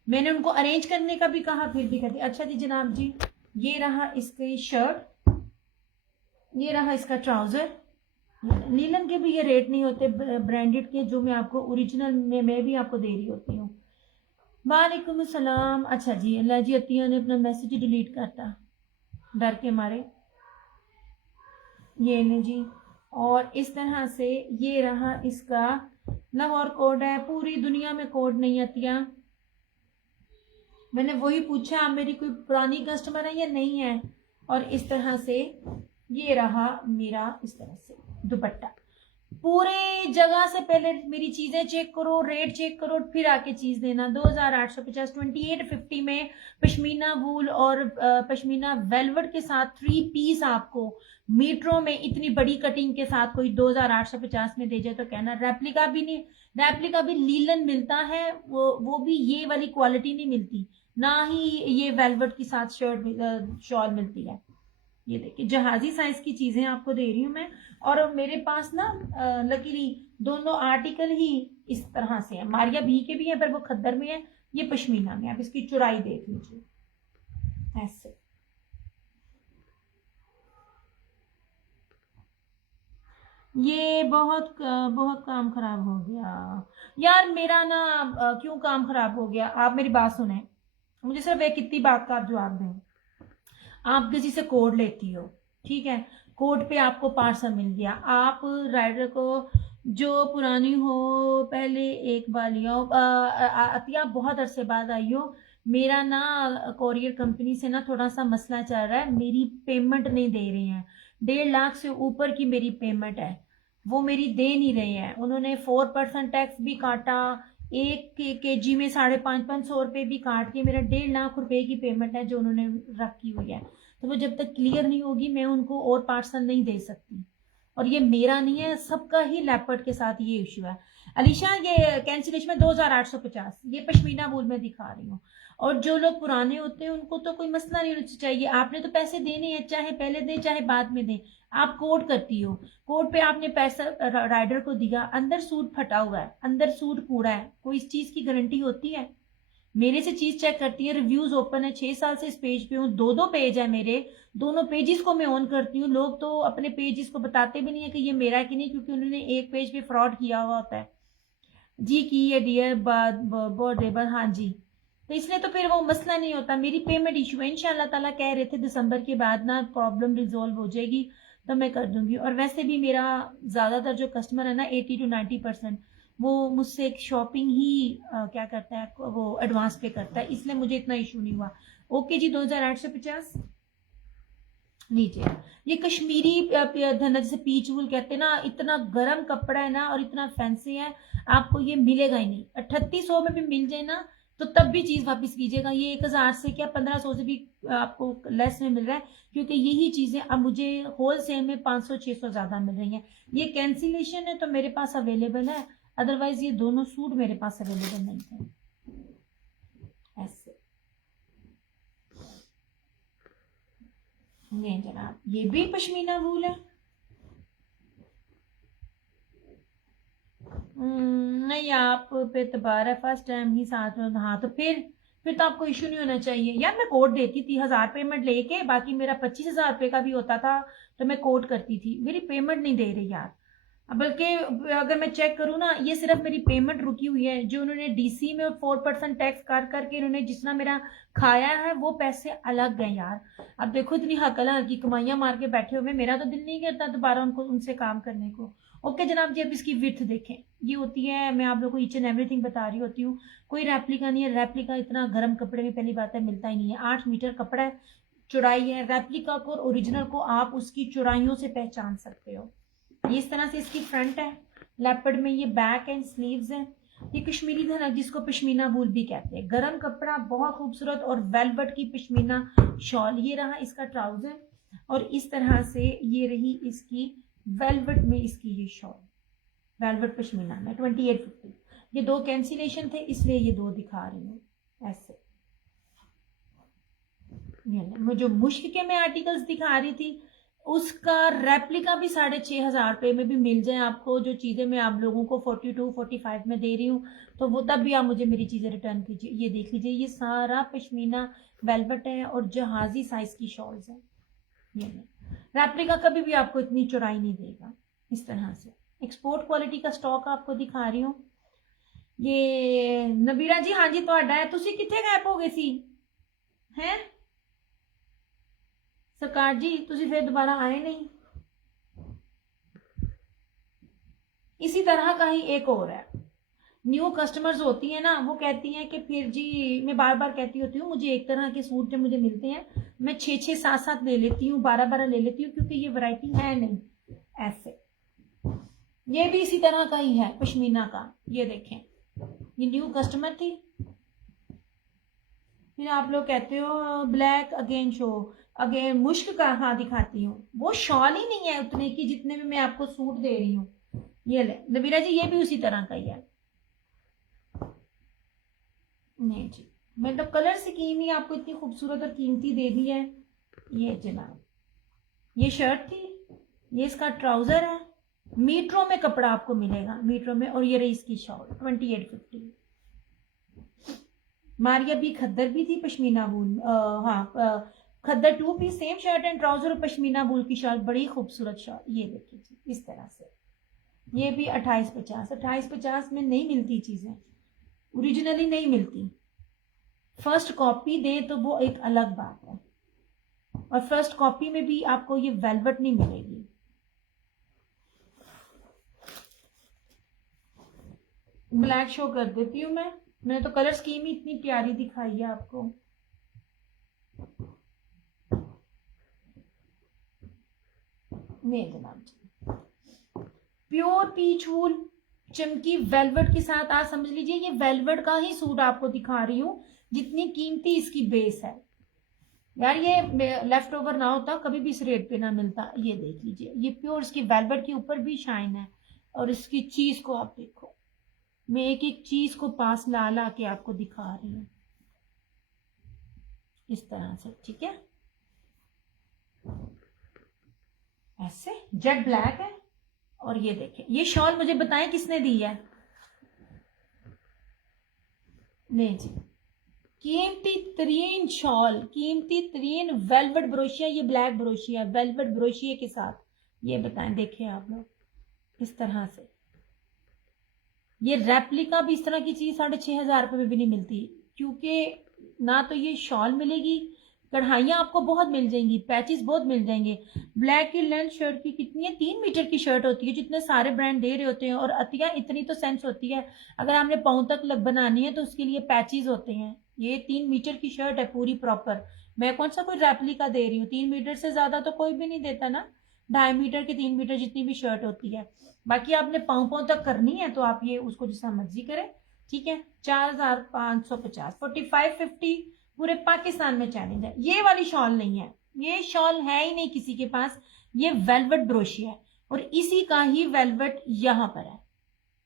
मैंने उनको अरेंज करने का भी कहा, फिर भी कहते अच्छा जी जनाब जी, ये रहा इसकी शर्ट, ये रहा इसका ट्राउजर। नीलन के भी ये रेट नहीं होते ब्रांडेड के, जो मैं आपको ओरिजिनल में मैं भी आपको दे रही होती हूँ। वालेकुम सलाम। अच्छा जी, अल्लाह जी, अतिया ने अपना मैसेज डिलीट करता डर के मारे। ये ले जी, और इस तरह से ये रहा इसका लाहौर कोड है। पूरी दुनिया में कोड नहीं अतिया, मैंने वही पूछा आप मेरी कोई पुरानी कस्टमर है या नहीं है। और इस तरह से ये रहा मेरा इस तरह से दुपट्टा। पूरे जगह से पहले मेरी चीजें चेक करो, रेट चेक करो, फिर आके चीज देना। 2850, 2850 में पश्मीना वूल और पश्मीना वेलवेट के साथ 3 पीस आपको मीटरों में इतनी बड़ी कटिंग के साथ कोई 2850 में दे जाए तो कहना। रेप्लिका भी नहीं, रेप्लिका भी लीलन मिलता है, वो भी ये वाली क्वालिटी नहीं मिलती, ना ही ये वेलवेट के साथ शर्ट शॉल मिलती है। ये देखिए जहाजी साइज की चीजें आपको दे रही हूँ मैं। और मेरे पास ना लकीली दोनों आर्टिकल ही इस तरह से है। मारिया भी के भी है, पर वो खद्दर में है, ये पश्मीना में। आप इसकी चौड़ाई देख लीजिए ऐसे। ये बहुत बहुत काम खराब हो गया यार मेरा ना। क्यों काम खराब हो गया, आप मेरी बात सुने, मुझे सिर्फ एक इतनी बात का आप जवाब दें। आप किसी से कोड लेती हो, ठीक है, कोड पे आपको पार्सल मिल गया, आप राइडर को जो पुरानी हो पहले एक बार लिया हो। अतिया बहुत अरसे बाद आई हो, मेरा ना कोरियर कंपनी से ना थोड़ा सा मसला चल रहा है, मेरी पेमेंट नहीं दे रहे हैं। 1.5 लाख से ऊपर की मेरी पेमेंट है, वो मेरी दे नहीं रहे हैं। उन्होंने 4% टैक्स भी काटा, 1 kg में 550-500 रुपये भी काट के मेरा 1.5 लाख रुपए की पेमेंट है जो उन्होंने रखी हुई है। तो वो जब तक क्लियर नहीं होगी मैं उनको और पार्सल नहीं दे सकती। और ये मेरा नहीं है, सबका ही लैपट के साथ ये इश्यू है। अलीशा ये कैंसिलेशन में 2850, ये पश्मीना वूल में दिखा रही हूँ। और जो लोग पुराने होते हैं उनको तो कोई मसला नहीं होना चाहिए, आपने तो पैसे देने हैं, चाहे पहले दें चाहे बाद में दें। आप कोड करती हो, कोड पे आपने पैसा राइडर को दिया, अंदर सूट फटा हुआ है, अंदर सूट कूड़ा है, कोई इस चीज की गारंटी होती है? मेरे से चीज चेक करती है, रिव्यूज ओपन है, 6 साल से इस पेज पे हूँ, 2 पेज है मेरे, दोनों पेजेस को मैं ऑन करती हूँ। लोग तो अपने पेजेस को बताते भी नहीं है कि ये मेरा है कि नहीं, क्योंकि उन्होंने एक पेज पे फ्रॉड किया हुआ होता है। जी की है डियर बोर्ड रेबर, हाँ जी, तो इसलिए तो फिर वो मसला नहीं होता। मेरी पेमेंट इशू है, इंशाल्लाह ताला कह रहे थे दिसंबर के बाद ना प्रॉब्लम रिजोल्व हो जाएगी तो मैं कर दूंगी। और वैसे भी मेरा ज्यादातर जो कस्टमर है ना 80 to 90% वो मुझसे एक शॉपिंग ही क्या करता है, वो एडवांस पे करता है, इसलिए मुझे इतना इशू नहीं हुआ। ओके जी, 2850 लीजिए। ये कश्मीरी धना जैसे पीच वूल कहते हैं ना, इतना गर्म कपड़ा है ना और इतना फैंसी है, आपको ये मिलेगा ही नहीं। 3800 में भी मिल जाए ना तो तब भी चीज वापस कीजिएगा। ये 1000 से क्या 1500 से भी आपको लेस में मिल रहा है, क्योंकि यही चीजें अब मुझे होलसेल में 500-600 ज्यादा मिल रही हैं। ये कैंसिलेशन है तो मेरे पास अवेलेबल है, अदरवाइज ये दोनों सूट मेरे पास अवेलेबल नहीं है। ऐसे ये जनाब, ये भी पश्मीना वूल है। नहीं, आप पे एतबार है, फर्स्ट टाइम ही साथ में, हाँ तो फिर फिर तो आपको इशू नहीं होना चाहिए। यार मैं कोट देती थी 1000 पेमेंट लेके, बाकी मेरा 25,000 रुपये का भी होता था तो मैं कोट करती थी। मेरी पेमेंट नहीं दे रही यार। बल्कि अगर मैं चेक करूँ ना, ये सिर्फ मेरी पेमेंट रुकी हुई है, जो उन्होंने डीसी में 4% टैक्स कर करके इन्होंने जितना मेरा खाया है वो पैसे अलग गए यार। अब देखो इतनी हकला की कमाइयां मार के बैठे हुए, मेरा तो दिल नहीं करता दोबारा उनको उनसे काम करने को। ओके जनाब जी, अब इसकी विड्थ देखें। ये होती है, मैं आप लोगों को ईच एंड एवरीथिंग बता रही होती हूँ। कोई रेप्लिका नहीं है, रेप्लिका इतना गर्म कपड़े में पहली बात है मिलता ही नहीं है। 8 मीटर कपड़ा है, चौड़ाई है। रेप्लिका को और ओरिजिनल को आप उसकी चौड़ाइयों से पहचान सकते हो। ये इस तरह से इसकी फ्रंट है, लेपर्ड में ये बैक एंड स्लीव्स है। ये कश्मीरी धनक जिसको पश्मीना वूल भी कहते हैं, गरम कपड़ा, बहुत खूबसूरत, और वेलवेट की पश्मीना शॉल। ये रहा इसका ट्राउजर, और इस तरह से ये रही इसकी वेलवेट में इसकी ये शॉल, वेलवेट पश्मीना में 2850। ये 2 कैंसिलेशन थे इसलिए ये 2 दिखा रही हूँ ऐसे। मैं जो मुश्क के मैं आर्टिकल्स दिखा रही थी उसका रेप्लिका भी 6,500 रुपये में भी मिल जाए आपको। जो चीज़ें मैं आप लोगों को 42-45 में दे रही हूँ, तो वो तब भी आप मुझे मेरी चीज़ें रिटर्न कीजिए। ये देख लीजिए, ये सारा पश्मीना वेलवेट है और जहाजी साइज की शॉल्स है। ये रेप्लिका कभी भी आपको इतनी चौड़ाई नहीं देगा। इस तरह से एक्सपोर्ट क्वालिटी का स्टॉक आपको दिखा रही हूँ। ये नबीरा जी, हाँ जी ਤੁਹਾਡਾ है, ਤੁਸੀਂ किथे गैप हो गए सी हैं सरकार जी? तुसी फिर दोबारा आए नहीं। इसी तरह का ही एक और है, न्यू कस्टमर्स होती है ना, वो कहती हैं कि फिर जी, मैं बार बार कहती होती हूँ मुझे एक तरह के सूट जब मुझे मिलते हैं मैं 6-6 7-7 ले लेती हूँ, 12-12 ले लेती हूँ, क्योंकि ये वैरायटी है नहीं ऐसे। ये भी इसी तरह का ही है पश्मीना का। ये देखें, ये न्यू कस्टमर थी। फिर आप लोग कहते हो ब्लैक अगेन शो, अगेन मुश्क का हाँ दिखाती हूँ, वो शॉल ही नहीं है उतने की जितने में मैं आपको सूट दे रही हूँ। ये ले नबीरा जी, ये भी उसी तरह का ही है। नहीं जी, मैं तो कलर स्कीम ही आपको इतनी खूबसूरत और कीमती दे दी है। ये जनाब, ये शर्ट थी, ये इसका ट्राउजर है, मीटरों में कपड़ा आपको मिलेगा, मीटरों में। और ये रही इसकी शॉल 2850। मारिया भी खद्दर भी थी पश्मीना वूल, हाँ खद्दर 2 piece same shirt and trouser और पश्मीना वूल की शॉल, बड़ी खूबसूरत शॉल। ये देखिए जी इस तरह से। ये भी 2850 में नहीं मिलती चीजें, ओरिजिनली नहीं मिलती। फर्स्ट कॉपी दें तो वो एक अलग बात है, और फर्स्ट कॉपी में भी आपको ये वेलवेट नहीं मिलेगी। ब्लैक शो कर देती हूँ मैंने तो कलर स्कीम ही इतनी प्यारी दिखाई है आपको। नहीं जनाब जी, प्योर पीच वूल चमकी वेलवेट के साथ, आप समझ लीजिए ये वेलवेट का ही सूट आपको दिखा रही हूँ, जितनी कीमती इसकी बेस है। यार ये लेफ्ट ओवर ना होता कभी भी इस रेट पे ना मिलता। ये देख लीजिए, ये प्योर इसकी वेलवेट के ऊपर भी शाइन है, और इसकी चीज को आप देखो, मैं एक एक चीज को पास ला ला के आपको दिखा रही हूँ इस तरह से, ठीक है। ऐसे जेट ब्लैक है, और ये देखें, ये शॉल मुझे बताएं किसने दी है? नहीं जी, कीमती तरीन शॉल, कीमती तरीन वेलवेट ब्रोशिया, ये ब्लैक ब्रोशिया वेलवेट ब्रोशिया के साथ। ये बताएं, देखें आप लोग इस तरह से। ये रेप्लिका भी इस तरह की चीज 6,500 रुपये में भी नहीं मिलती, क्योंकि ना तो ये शॉल मिलेगी, कढ़ाइयाँ आपको बहुत मिल जाएंगी, पैचेस बहुत मिल जाएंगे। ब्लैक की लेंथ शर्ट की कितनी है, 3 मीटर की शर्ट होती है जितने सारे ब्रांड दे रहे होते हैं, और अतिया इतनी तो सेंस होती है, अगर आपने पाँव तक बनानी है तो उसके लिए पैचेस होते हैं। ये 3 मीटर की शर्ट है पूरी प्रॉपर। मैं कौन सा कोई रेप्लिका दे रही हूँ, 3 मीटर से ज्यादा तो कोई भी नहीं देता ना, 2.5 मीटर के 3 मीटर जितनी भी शर्ट होती है। बाकी आपने पाँव पाँव तक करनी है तो आप ये उसको जितना मर्जी करें, ठीक है। 4,550, 4550 पूरे पाकिस्तान में चैलेंज है। ये वाली शॉल नहीं है, ये शॉल है ही नहीं किसी के पास। ये वेलवेट ब्रोशिया है, और इसी का ही वेलवेट यहाँ पर है।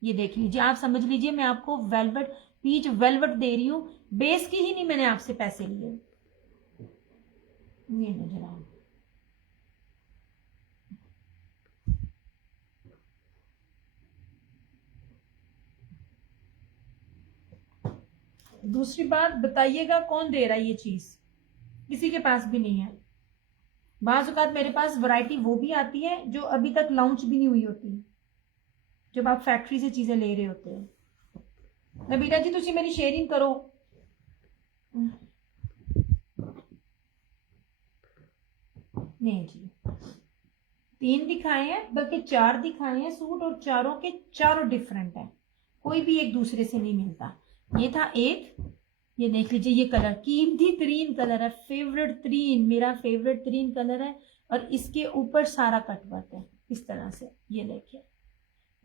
ये देख लीजिए, आप समझ लीजिए, मैं आपको वेलवेट पीच वेलवेट दे रही हूँ, बेस की ही नहीं मैंने आपसे पैसे लिए। ये नजर आओ, दूसरी बात बताइएगा कौन दे रहा है ये चीज, किसी के पास भी नहीं है। बाज़ औक़ात मेरे पास वैरायटी वो भी आती है जो अभी तक लॉन्च भी नहीं हुई होती, जब आप फैक्ट्री से चीजें ले रहे होते हो। नबीला जी तुसी मेरी शेयरिंग करो। नहीं जी, 3 दिखाए हैं, बल्कि 4 दिखाए हैं सूट, और चारों के चारों डिफरेंट है, कोई भी एक दूसरे से नहीं मिलता। ये था एक, ये देख लीजिए, ये कलर कीमती तरीन कलर है, फेवरेट तरीन, मेरा फेवरेट तरीन कलर है। और इसके ऊपर सारा कटवर्क है इस तरह से, ये देखिए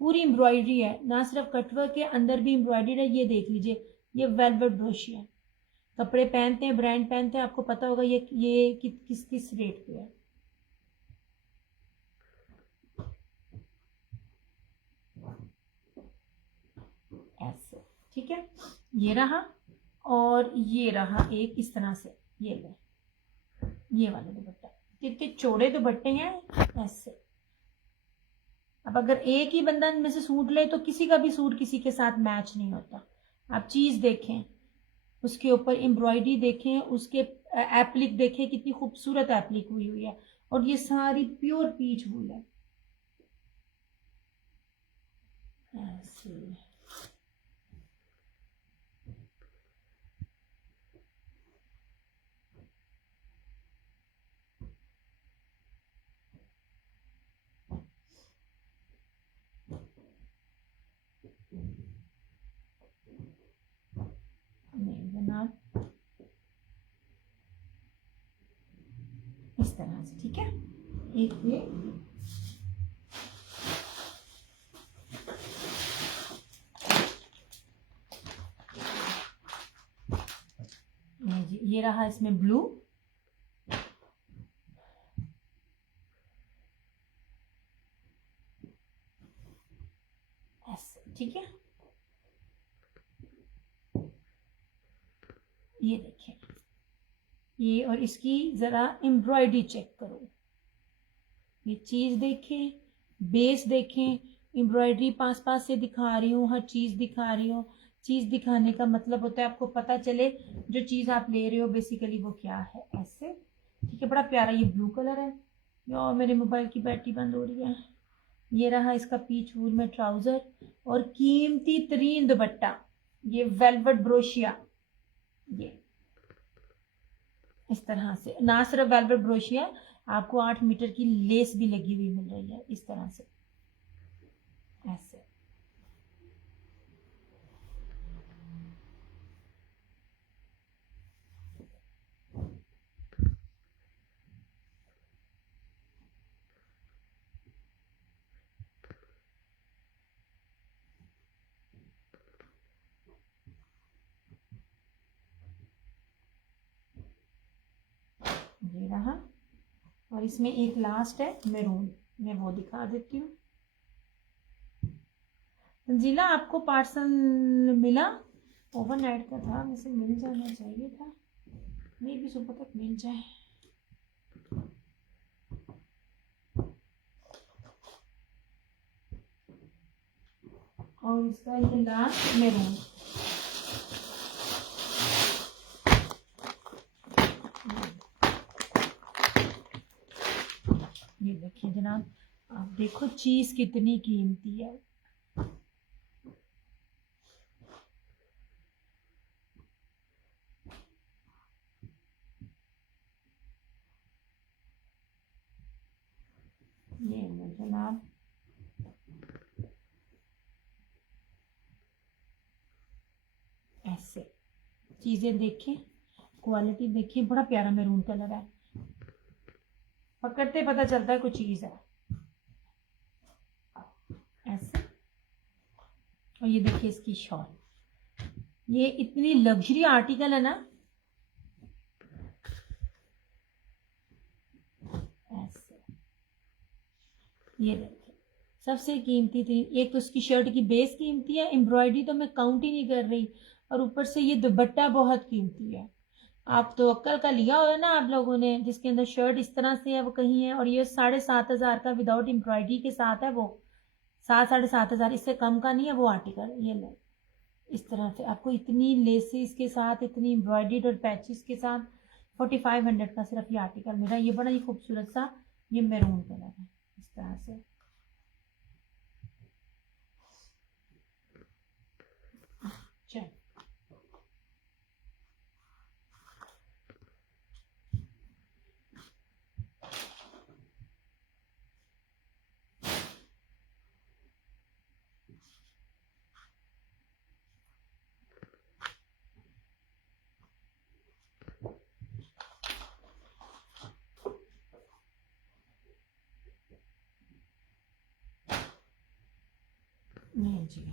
पूरी एम्ब्रॉयडरी है, ना सिर्फ कटवर्क के अंदर भी एम्ब्रॉयडरी है। ये देख लीजिए, ये वेलवेट ब्रोशिया, कपड़े पहनते हैं, ब्रांड पहनते हैं, आपको पता होगा ये किस किस रेट पे है। ऐसे, ठीक है, ये रहा, और ये रहा एक इस तरह से, ये ले, ये वाले दुपट्टा, कितने चौड़े दुपट्टे हैं ऐसे। अब अगर एक ही बंदा में से सूट ले तो किसी का भी सूट किसी के साथ मैच नहीं होता। आप चीज देखें, उसके ऊपर एम्ब्रॉयडरी देखें, उसके एप्लिक देखें, कितनी खूबसूरत एप्लिक हुई है, और ये सारी प्योर पीच वूल है ऐसे। नहीं जनाब, इस तरह से, ठीक है, एक ये, ये रहा इसमें ब्लू, ऐसे, ठीक है। ये देखिए, ये, और इसकी जरा एम्ब्रॉयडरी चेक करो, ये चीज देखें, बेस देखें, एम्ब्रॉयडरी पास पास से दिखा रही हूँ, हर चीज दिखा रही हूँ। चीज दिखाने का मतलब होता है आपको पता चले जो चीज आप ले रहे हो बेसिकली वो क्या है, ऐसे, ठीक है। बड़ा प्यारा ये ब्लू कलर है, और मेरे मोबाइल की बैटरी बंद हो रही है। ये रहा इसका पीच वूल में ट्राउजर, और कीमती तरीन दुपट्टा, ये वेलवेट ब्रोशिया, ये इस तरह से, ना सिर्फ वेलवेट ब्रोशिया, आपको 8 मीटर की लेस भी लगी हुई मिल रही है इस तरह से, ऐसे। ये रहा, और इसमें एक लास्ट है मैरून, मैं वो दिखा देती हूँ। तंजीला आपको पार्सल मिला? ओवरनाइट का था, वैसे मिल जाना चाहिए था, मे भी सुबह तक मिल जाए। और इसका ये लास्ट मैरून, ये देखिए जनाब, आप देखो चीज कितनी कीमती है। ये लो जनाब, ऐसे चीजें देखें, क्वालिटी देखिए, बड़ा प्यारा मैरून कलर है, पकड़ते पता चलता है कोई चीज है, ऐसे। और ये देखिए इसकी शॉल, ये इतनी लग्जरी आर्टिकल है ना, ऐसे। ये देखिए सबसे कीमती थी, एक तो उसकी शर्ट की बेस कीमती है, एम्ब्रॉयडरी तो मैं काउंट ही नहीं कर रही, और ऊपर से ये दुपट्टा बहुत कीमती है। आप तो अक्ल का लिया हो ना आप लोगों ने, जिसके अंदर शर्ट इस तरह से है वो कहीं है, और ये 7,500 का विदाउट एम्ब्रॉयडरी के साथ है, वो 7,500 इससे कम का नहीं है वो आर्टिकल। ये लो, इस तरह से आपको इतनी लेसेस के साथ, इतनी एम्ब्रॉयडर्ड और पैचेस के साथ 4500 का सिर्फ ये आर्टिकल मिला। ये बड़ा ही खूबसूरत सा ये मैरून कलर है इस तरह से। चल नहीं जी,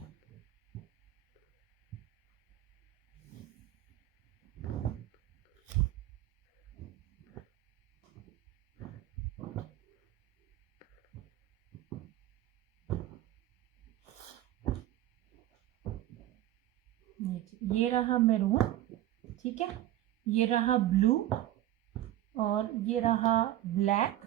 ये रहा मैरून, ठीक है, ये रहा ब्लू और ये रहा ब्लैक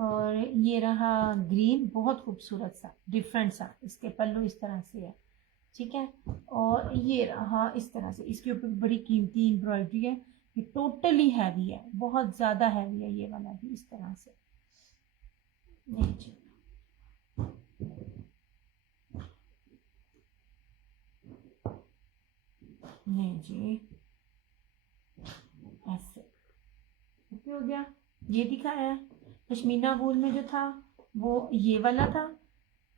और ये रहा ग्रीन। बहुत खूबसूरत सा डिफरेंट सा, इसके पल्लू इस तरह से है, ठीक है। और ये रहा इस तरह से, इसके ऊपर बड़ी कीमती एम्ब्रॉयडरी है। ये टोटली हैवी है, बहुत ज़्यादा हैवी है ये वाला भी इस तरह से। नहीं जी, नहीं जी, ऐसे हो गया। ये दिखाया है पश्मीना वूल में जो था वो ये वाला था।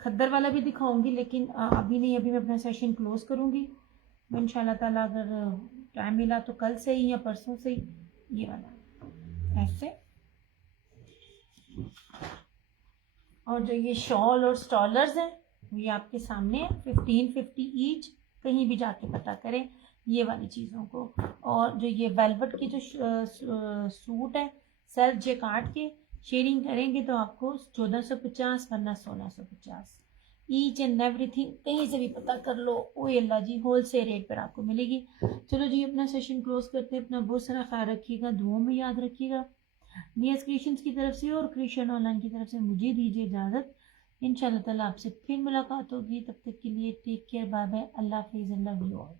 खद्दर वाला भी दिखाऊंगी लेकिन अभी नहीं, अभी मैं अपना सेशन क्लोज करूंगी। इंशाल्लाह ताला अगर टाइम मिला तो कल से ही या परसों से ही ये वाला ऐसे। और जो ये शॉल और स्टॉलर्स हैं ये आपके सामने है, 1550 ईच, कहीं भी जाके पता करें ये वाली चीज़ों को। और जो ये वेलवेट की जो सूट है सेल्फ जेकार्ड के, शेयरिंग करेंगे तो आपको 1450 वरना 1650 ईच एंड एवरीथिंग। कहीं से भी पता कर लो, ओ अल्लाह जी, होल सेल रेट पर आपको मिलेगी। चलो जी, अपना सेशन क्लोज करते हैं। अपना बहुत सारा ख्याल रखिएगा, दुआओं में याद रखिएगा। नियस क्रिएशंस की तरफ से और क्रिएशन ऑनलाइन की तरफ से मुझे दीजिए इजाज़त। इंशाल्लाह ताला आपसे फिर मुलाकात होगी, तब तक के लिए टेक केयर, बाय बाय, अल्लाह हाफिज़, आई लव यू ऑल।